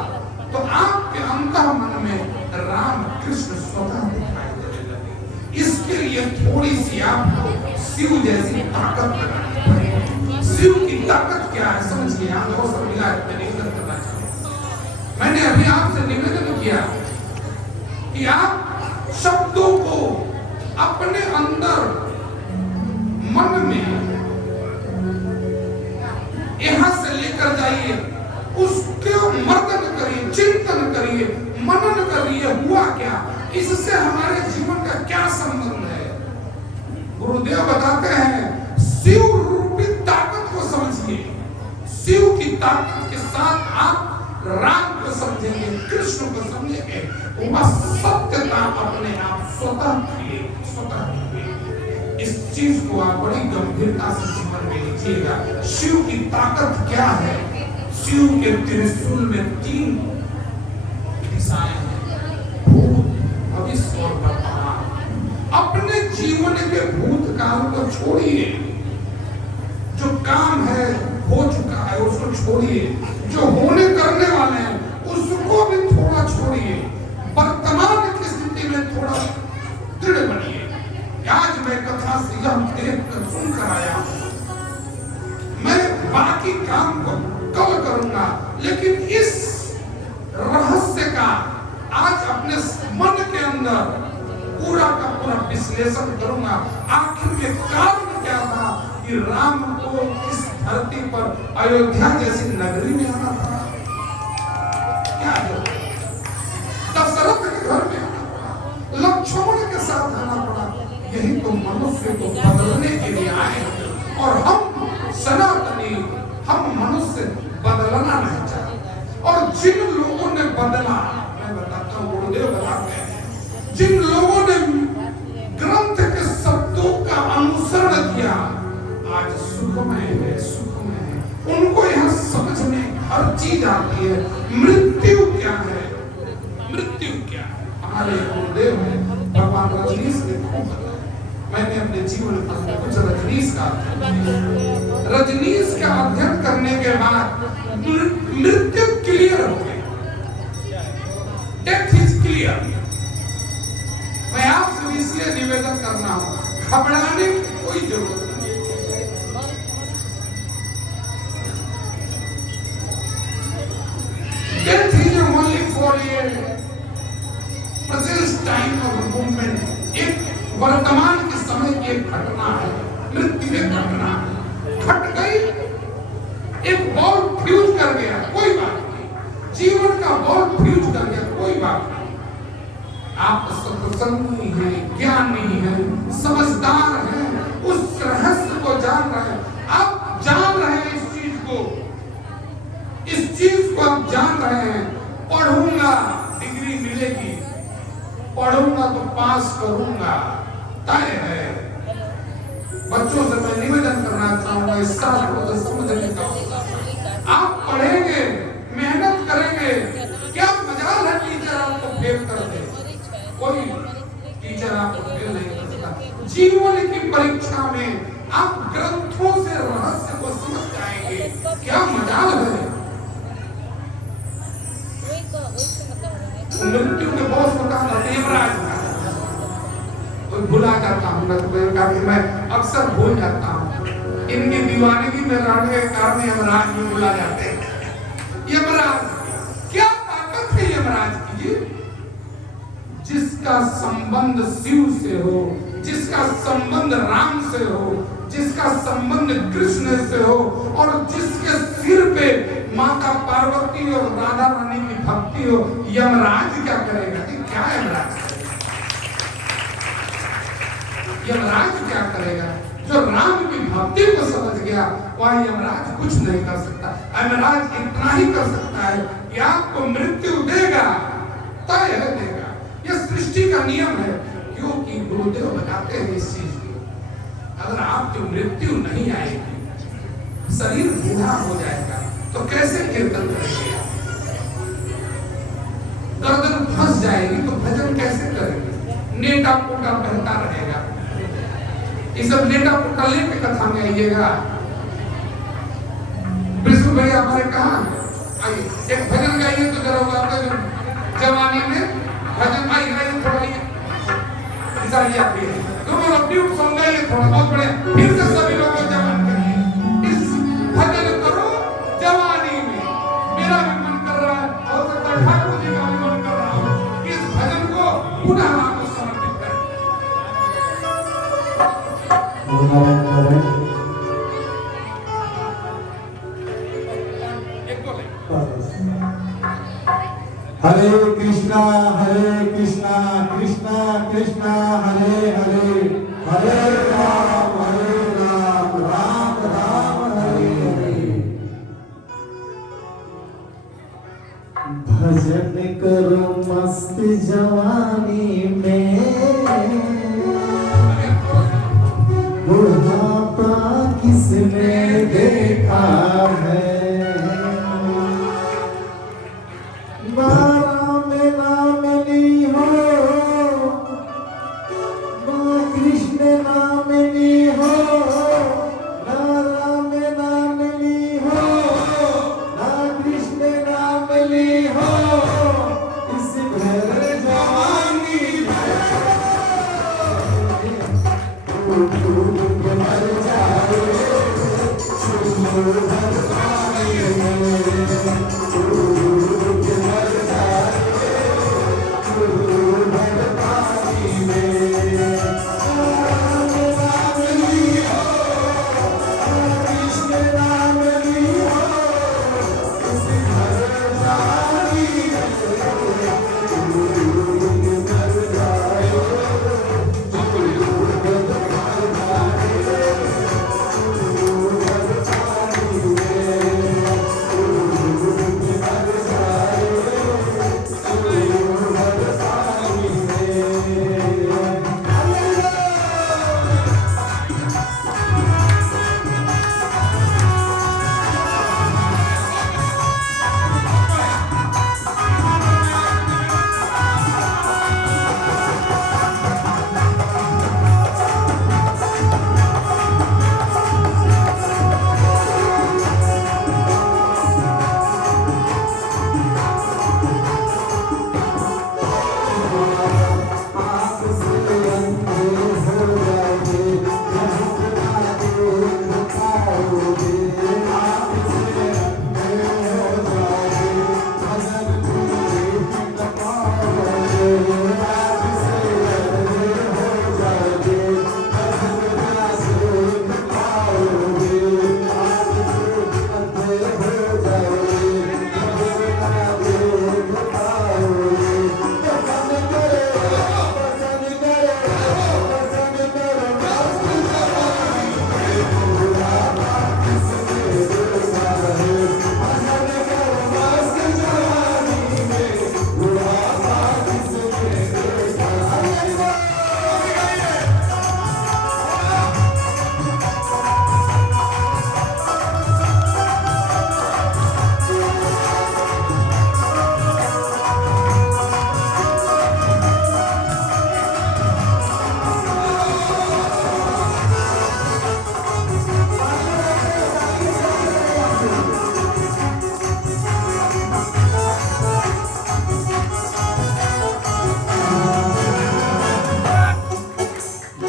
तो आपके अंतर मन में राम कृष्ण स्वतः दिखाई देने लगे। इसके उसके लिए थोड़ी सी आपको शिव जैसी ताकत लगानी पड़ेगी। शिव की ताकत क्या है समझिए। यहाँ अवसर मिला है, मैं निवेदन करना चाहूँ। मैंने अभी आपसे निवेदन किया कि आप शब्दों को अपने अंदर मन में यहां से लेकर जाइए, उसके मर्दन करिए, चिंतन करिए, मनन करिए, हुआ क्या, इससे हमारे जीवन का क्या संबंध है। गुरुदेव बताते हैं शिव रूपी ताकत को समझिए। शिव की ताकत के साथ आप राम को समझेंगे, कृष्ण को समझेंगे, वह सत्यता अपने आप स्वतः मिलेगी। इस चीज को आप बड़ी गंभीरता से जीवन में लीजिएगा। शिव की ताकत क्या है? शिव के त्रिशूल में 3 दिशाएं हैं, भूत, भविष्य और वर्तमान। अपने जीवन के भूतकाल को छोड़िए, जो काम है हो चुका है उसको छोड़िए, जो होने करने वाले हैं उसको भी थोड़ा छोड़िए, वर्तमान की स्थिति में थोड़ा दृढ़ बनिए। आज मैं कथा से यह देखकर सुनकर आया, मैं बाकी काम को कल करूंगा, लेकिन इस रहस्य का आज अपने मन के अंदर पूरा का पूरा विश्लेषण करूंगा। आखिर में कारण क्या था कि राम को इस धरती पर अयोध्या जैसी नगरी में आना पड़ा? क्या दशरथ के घर में आना पड़ा, लक्ष्मण के साथ आना पड़ा? यही तो मनुष्य को बदलने के लिए आए। और हम सनातनी, हम मनुष्य बदलना नहीं चाहते। और जिन लोगों ने बदला, मैं बताता हूँ, गुरुदेव बताते हैं, जिन लोगों ने ग्रंथ के शब्दों का अनुसरण किया आज सुखमय है, सुखमय है। उनको यह समझ में हर चीज आती है। मृत्यु क्या है, मृत्यु क्या है? हमारे गुरुदेव है भगवान रजनीश ने खूब बताया। मैंने अपने जीवन में कुछ रजनीश का अध्ययन करने के बाद मृत्यु क्लियर हो गई, डेथ इज क्लियर। मैं आपसे इसलिए निवेदन करना हूं, घबराने की कोई जरूरत नहीं। डेथ इज ओनली फॉर ये प्रेजेंट टाइम ऑफ मूवमेंट। एक वर्तमान के समय की एक घटना है, मृत्यु एक घटना घट गई, एक बॉल फ्यूज कर गया, कोई बात नहीं। जीवन का बॉल फ्यूज कर गया, कोई बात नहीं। आप सत्संगी हैं, ज्ञानी हैं, समझदार हैं, उस रहस्य को जान रहे हैं। आप जान रहे हैं इस चीज को, इस चीज को आप जान रहे हैं। पढ़ूंगा डिग्री मिलेगी, पढ़ूंगा तो पास करूंगा, तय है। बच्चों से मैं निवेदन करना चाहूंगा, इस साल को समझने का होगा। आप पढ़ेंगे, मेहनत करेंगे, क्या मजाल है टीचर आपको फेल कर दे? कोई टीचर आपको फेल नहीं कर सकता। जीवन की परीक्षा में आप ग्रंथों से रहस्य को समझ जाएंगे, क्या मजाल है। मृत्यु के बहुत मुकाबला देवराज का भुला जाता हूँ, मैं अक्सर भूल जाता हूँ। इनकी दीवानगी में रहने के कारण यमराज में भुला जाते हैं। यमराज क्या ताकत है यमराज की? जिसका संबंध शिव से हो, जिसका संबंध राम से हो, जिसका संबंध कृष्ण से हो, और जिसके सिर पे माता पार्वती और राधा रानी की भक्ति हो, यमराज क्या करेगा? क्या यमराज? यमराज क्या करेगा? जो राम की भक्ति को समझ गया वह यमराज कुछ नहीं कर सकता। यमराज इतना ही कर सकता है कि आपको मृत्यु देगा, तय है देगा। यह सृष्टि का नियम है, क्योंकि गुरुदेव बताते हैं इस चीज को। अगर आपकी मृत्यु नहीं आएगी, शरीर बूढ़ा हो जाएगा, तो कैसे कीर्तन करेंगे? गर्दन फंस जाएगी तो भजन कैसे करेंगे? नेटा पोटा बहता रहेगा। ये सब नेटा पोटा लेके कथा में आइएगा। विष्णु भैया हमारे कहाँ आइए, एक भजन गाइए तो जरा आपके जवानी में भजन। आइए थोड़ा आइए, दोनों लोग ट्यूब सॉन्ग गाएंगे थोड़ा बहुत बड़े फिर से सभी लोग जवान करिए इस भजन करो जवानी में मेरा भी मन कर रहा है हो सकता है ठाकुर जी का भी मन कर रहा हो इस भजन को पुनः आपको समर्पित करें एक दो लाइन हरे कृष्णा कृष्णा कृष्णा हरे हरे हरे राम राम राम हरे हरे। भजन करो मस्त जवानी में बुढ़ापा किसने देखा है। राम नाम ली हो माँ कृष्ण नाम ली हो ना राम नाम ली हो ना कृष्ण नाम ली हो इस घर जवानी मर जाए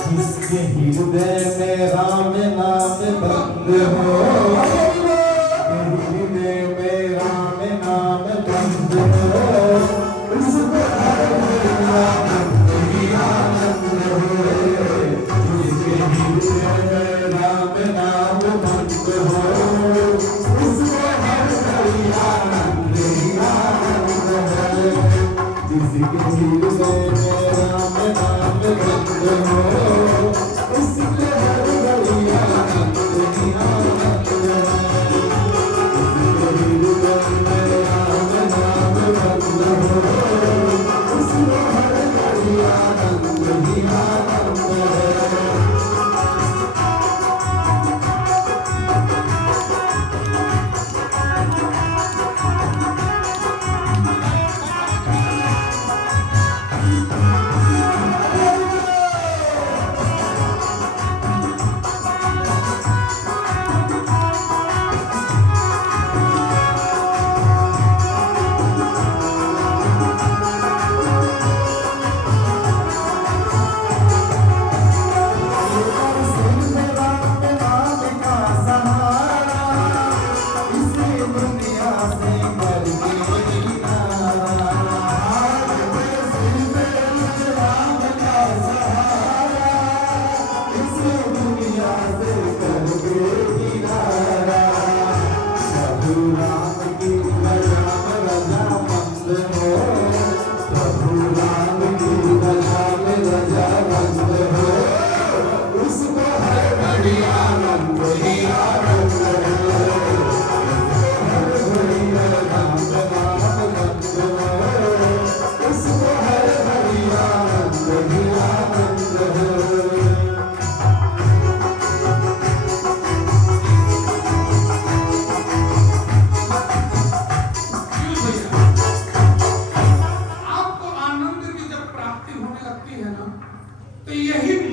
हृदय में राम नाम बंद हो हृदय में राम नाम बंद हो उसको हर भैया आनंद हो जिसके हृदय में राम नाम बंद हो उसको हर भैया आनंद है जिसके हृदय में राम नाम बंद हो उसके हर भैया आनंद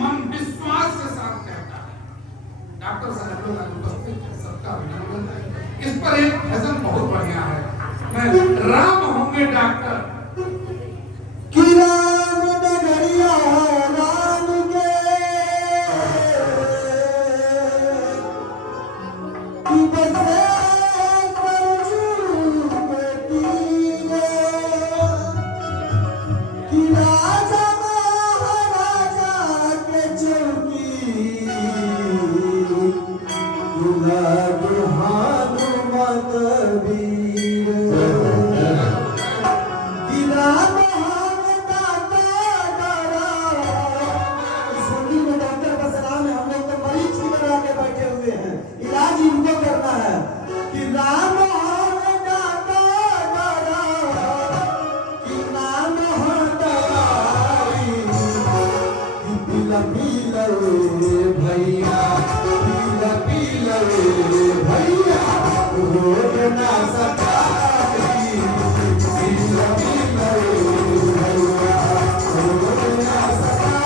मन विश्वास के साथ कहता है। डॉक्टर साहब लोग अनुपस्थित है, सबका अभिनंदन है। इस पर एक भजन बहुत बढ़िया है, मैं राम होंगे डॉक्टर कि राम नगरिया राम के कि बसे कि राजा महाराजा के चौकी हनुमत वीर कि राम डॉक्टर का सलाम है। हम लोग तो मरीज की तरह के बैठे हुए हैं, इलाज इनको करना है कि राम भैया पीला भैया रोड ना सका पीला भैया रोड ना सका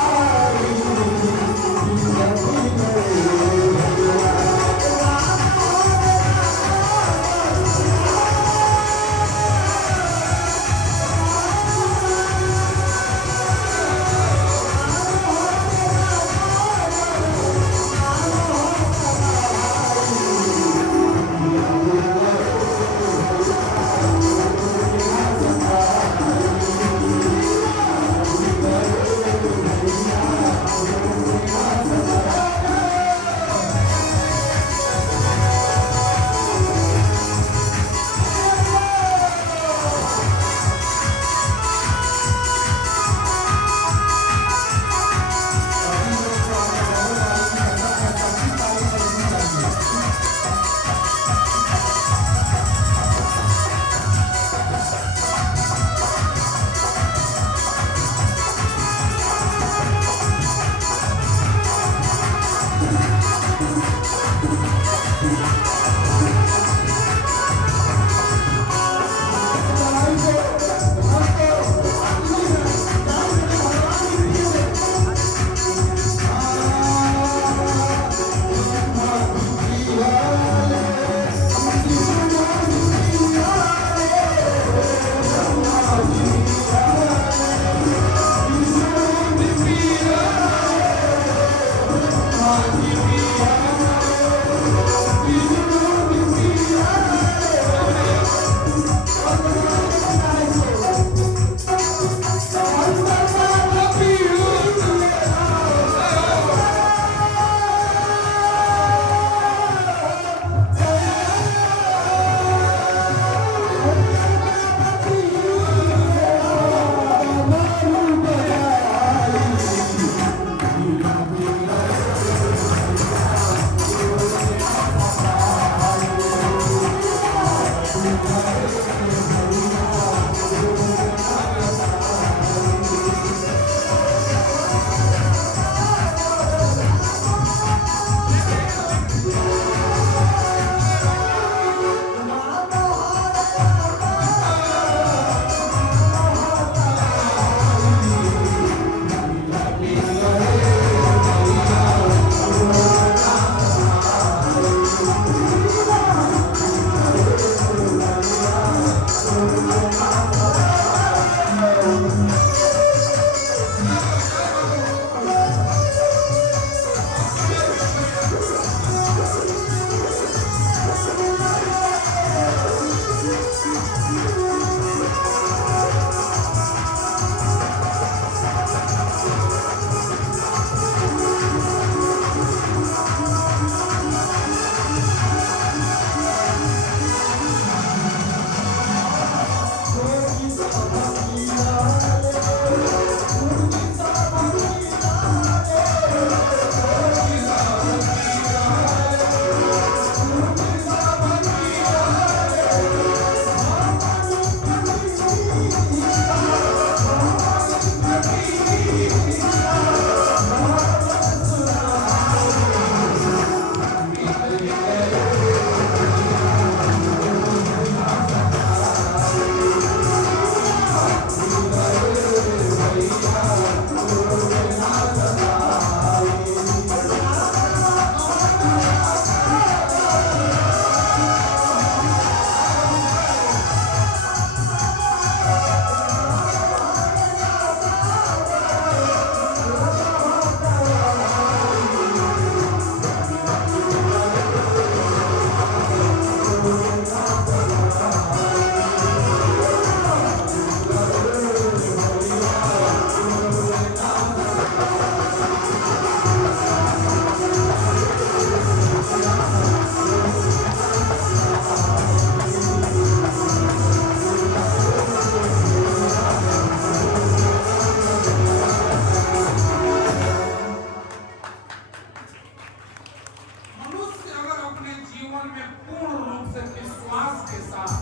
जीवन में पूर्ण रूप से विश्वास के साथ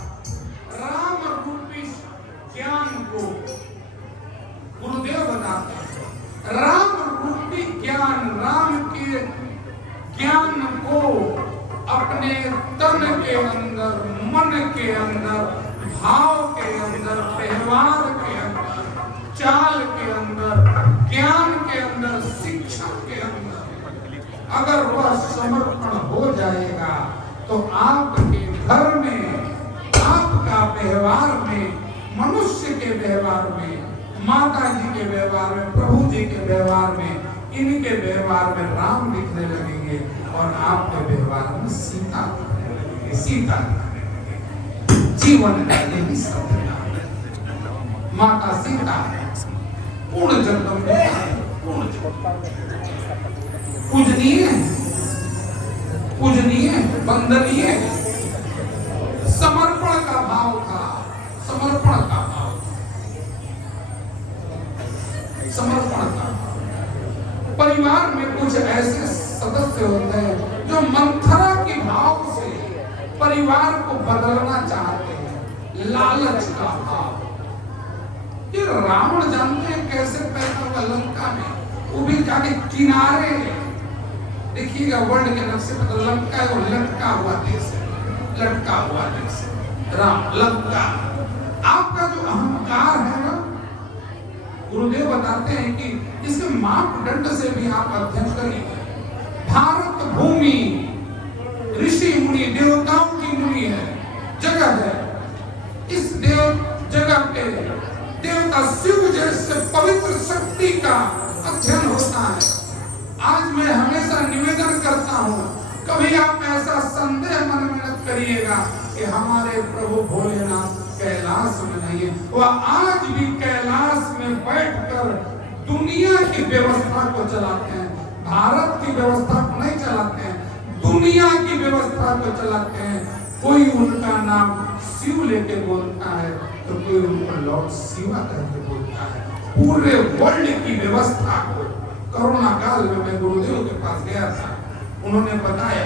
राम रूपी ज्ञान को गुरुदेव बताते हैं। राम रूपी ज्ञान, राम के ज्ञान को अपने तन के अंदर, मन के अंदर, भाव के अंदर, व्यवहार के अंदर, चाल के अंदर, ज्ञान के अंदर, शिक्षा के अंदर अगर वह समर्पण हो जाएगा तो आपके घर में, आपका व्यवहार में, मनुष्य के व्यवहार में, माता जी के व्यवहार में, प्रभु जी के व्यवहार में, इनके व्यवहार में राम दिखने लगेंगे और आपके व्यवहार में सीता दिखने लगेगी। सीता जीवन का यही सत्य है। माता सीता पूर्ण जगदम्बा, पूजनीय, पूजनीय, वंदनीय, समर्पण का भाव था, समर्पण का भाव, समर्पण का। परिवार में कुछ ऐसे सदस्य होते हैं जो मंथरा के भाव से परिवार को बदलना चाहते हैं, लालच का भाव। ये रावण जानते हैं कैसे पैदा हुआ लंका में, वो भी जाके किनारे, देखिएगा वर्ल्ड के नक्शे पर लंका है, वो लटका हुआ देश है, लटका हुआ देश है, राम लंका। आपका जो अहंकार है ना, गुरुदेव बताते हैं कि इसके मापदंड से भी आप अध्ययन करिए। भारत भूमि ऋषि मुनि देवताओं की भूमि है, जगह है। इस देव जगह पे देवता शिव जैसे पवित्र शक्ति का अध्ययन होता है। आज मैं हमेशा निवेदन करता हूँ, कभी आप ऐसा संदेह मन में मत करिएगा कि हमारे प्रभु भोलेनाथ कैलाश में नहीं है। वह आज भी कैलाश में बैठकर दुनिया की व्यवस्था को चलाते हैं, भारत की व्यवस्था को नहीं चलाते हैं, दुनिया की व्यवस्था को चलाते हैं। कोई उनका नाम शिव लेके बोलता है तो कोई उनको लॉर्ड शिवा करके बोलता है। पूरे वर्ल्ड की व्यवस्था को, कोरोना काल में मैं गुरुदेव के पास गया था, उन्होंने बताया,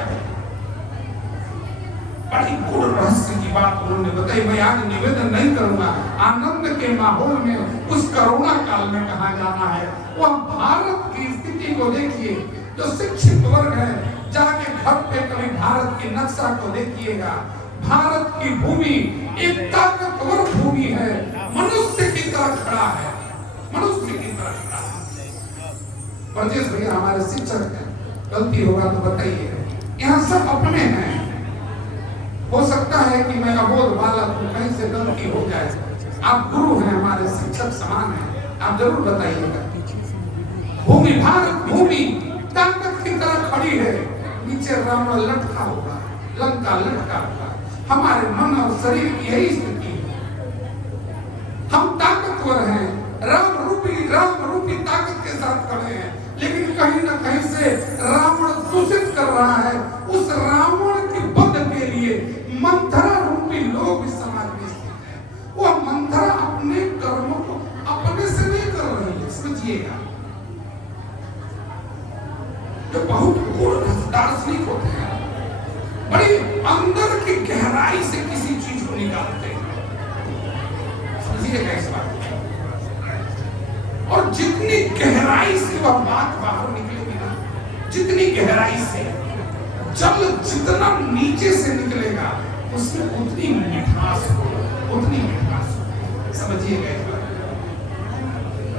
बड़ी गुड़ रहस्य की बात उन्होंने बताई। मैं आज निवेदन नहीं करूंगा, आनंद के माहौल में उस कोरोना काल में कहा जाना है। वह भारत की स्थिति को देखिए, जो शिक्षित वर्ग है, जाके घर पे कभी भारत की नक्शा को देखिएगा। भारत की भूमि एक ताकतवर भूमि है, मनुष्य की तरह खड़ा है, मनुष्य की तरह खड़ा है। परदेश भैया हमारे शिक्षक हैं, गलती होगा तो बताइए। यहाँ सब अपने हैं, हो सकता है कि मैं अबोध बालक हूँ, कहीं से गलती हो जाए। आप गुरु हैं, हमारे शिक्षक समान हैं, आप जरूर बताइएगा। भूमि, भारत भूमि ताकत की तरह खड़ी है, नीचे रावण लटका होगा, लंका लटका होगा। हमारे मन और शरीर की यही स्थिति है। हम ताकतवर हैं, राम रूपी ताकत के साथ खड़े हैं, लेकिन कहीं न कहीं से रावण दूषित कर रहा है। उस रावण की वध के लिए मंथरा रूपी लोग इस समाज में स्थित है। वो मंथरा अपने कर्मों को अपने से नहीं कर रही है, समझिएगा। जो बहुत गूढ़ दार्शनिक होते हैं, बड़ी अंदर की गहराई से किसी चीज को निकालते हैं, समझिएगा इस बात। और जितनी गहराई से वह बात बाहर निकलेगी ना, जितनी गहराई से, जल जितना नीचे से निकलेगा उसमें उतनी मिठास होगी, उतनी मिठास होगी, समझिएगा इस बात।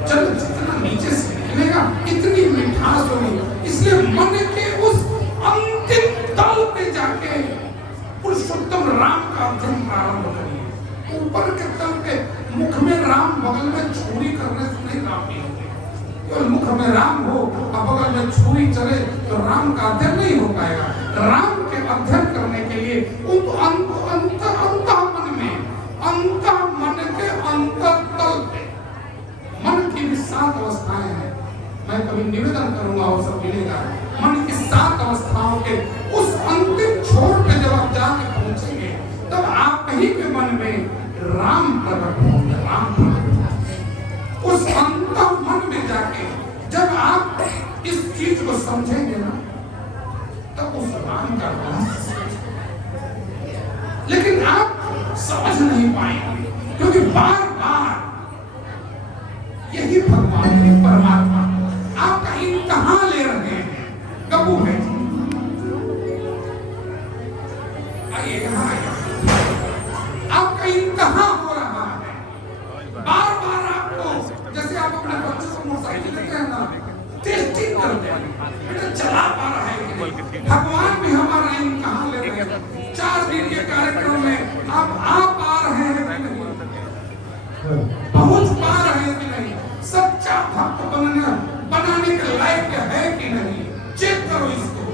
जल जितना नीचे से निकलेगा इतनी मिठास होगी। इसलिए मन के उस अंतिम तल पे जाके पुरुषोत्तम राम का अध्ययन प्रारंभ करिए। ऊपर के तल पे मुख में राम, बगल में छुरी करने से नहीं राम नहीं होते। केवल मुख में राम हो और बगल में छुरी चले तो राम का अध्ययन नहीं हो पाएगा। राम के अध्ययन करने के लिए मन के अंतर तल पे, मन की भी 7 अवस्थाएं हैं। मैं कभी निवेदन करूंगा और सब मिलेगा। मन की 7 अवस्थाओं के उस अंतिम छोर पे जब आप जाके पहुंचेंगे, तब आप ही के मन में राम प्रकट होंगे, राम प्रकट होंगे। उस अंतर मन में जाके जब आप इस चीज को समझेंगे ना, तब उस राम का रहस्य लेकिन आप समझ नहीं पाएंगे, क्योंकि बार बार यही भगवान है, परमात्मा आपका इम्तिहान ले रहे हैं। कबू है आइए यहाँ आइए, आपका इम्तिहान हो रहा है। बार बार आपको, जैसे आप अपने बच्चों को मोटरसाइकिल देते हैं ना, टेस्टिंग करते हैं, बेटा चला पा रहा है कि नहीं। भगवान भी हमारा इम्तिहान ले रहे हैं। 4 दिन के कार्यक्रम में आप आ पा रहे हैं कि नहीं, पहुंच पा रहे हैं कि नहीं, सच्चा भक्त बनाने के लायक है कि नहीं। चेक करो इसको,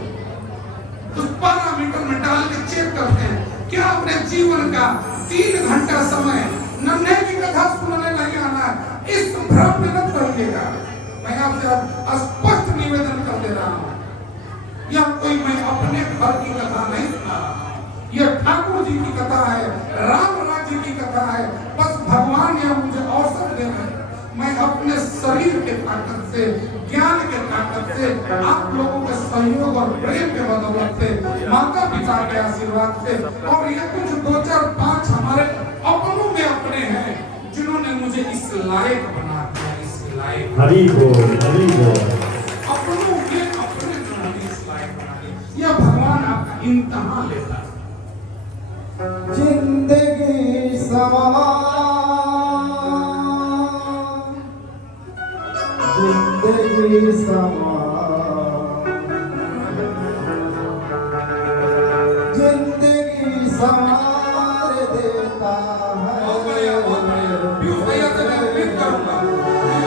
तो पैरामीटर में डाल के चेक करते हैं। क्या अपने जीवन का 3 घंटा समय नन्हे की कथा सुनने नहीं आना, इस भ्रम में न पड़िएगा। मैं आपसे स्पष्ट निवेदन कर दे रहा हूँ, यह कोई मैं अपने घर की कथा नहीं सुना रहा हूँ, यह ठाकुर जी की कथा है, राम राज्य की कथा है। बस भगवान यह मुझे अवसर दे रहे हैं, मैं अपने शरीर के ताकत से, ज्ञान के ताकत से, आप लोगों के सहयोग और प्रेम के बदौलत से, माता पिता के आशीर्वाद से, और ये कुछ 2 4 5 हमारे अपनों में अपने हैं जिन्होंने मुझे इस लायक बना दिया, इस लायक। हरि बोल, हरि बोल। अपनों के अपने जिन्होंने इस लायक बना दिया। यह भगवान आपका इम्तिहान लेता है। जिंदगी सवार, जिंदगी सवार, जिंदगी सवार देता है। भैया से मैं उम्मीद करूंगा कि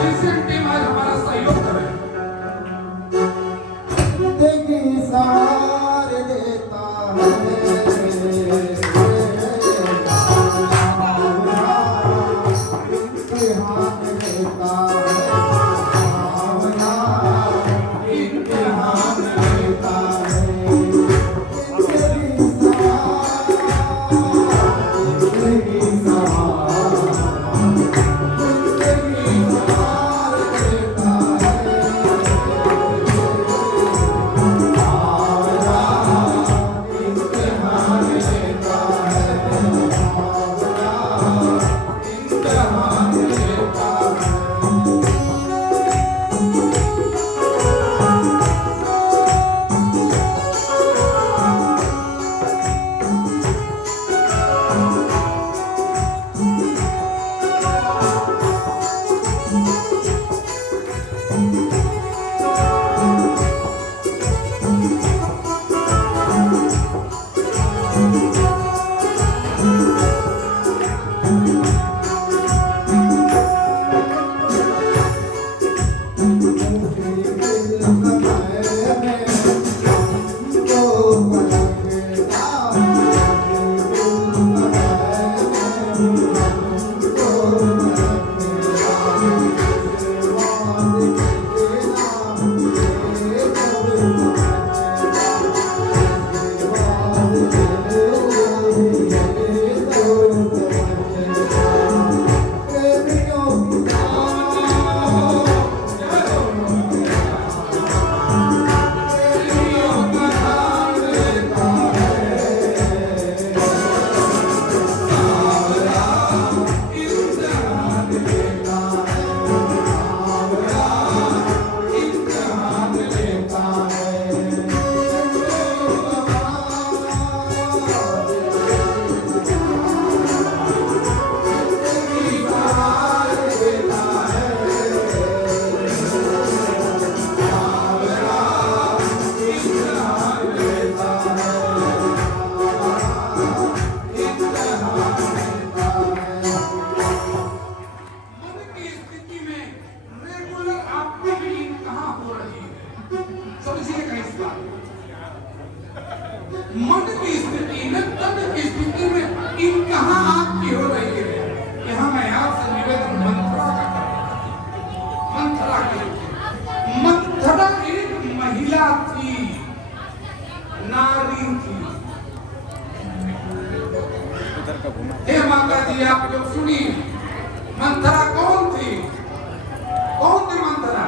रिसेंट टीम आज हमारा सहयोग करे। जिंदगी सवार देता है, इम्तिहान देता है, इम्तिहान देता है। जिंदगी सवार, जिंदगी सवार देता है। इम्तिहान देता है, इम्तिहान देता है। मन की स्थिति में, तन की स्थिति में इम्तिहान आपकी हो रही है। यहाँ मैं आपसे निवेदन मंत्रा का करूंगा। मंत्रा की, मंत्रा एक महिला थी, नारी थी। हे माता जी, आप लोग सुनिए, मंत्रा कौन थी? कौन थी मंत्रा?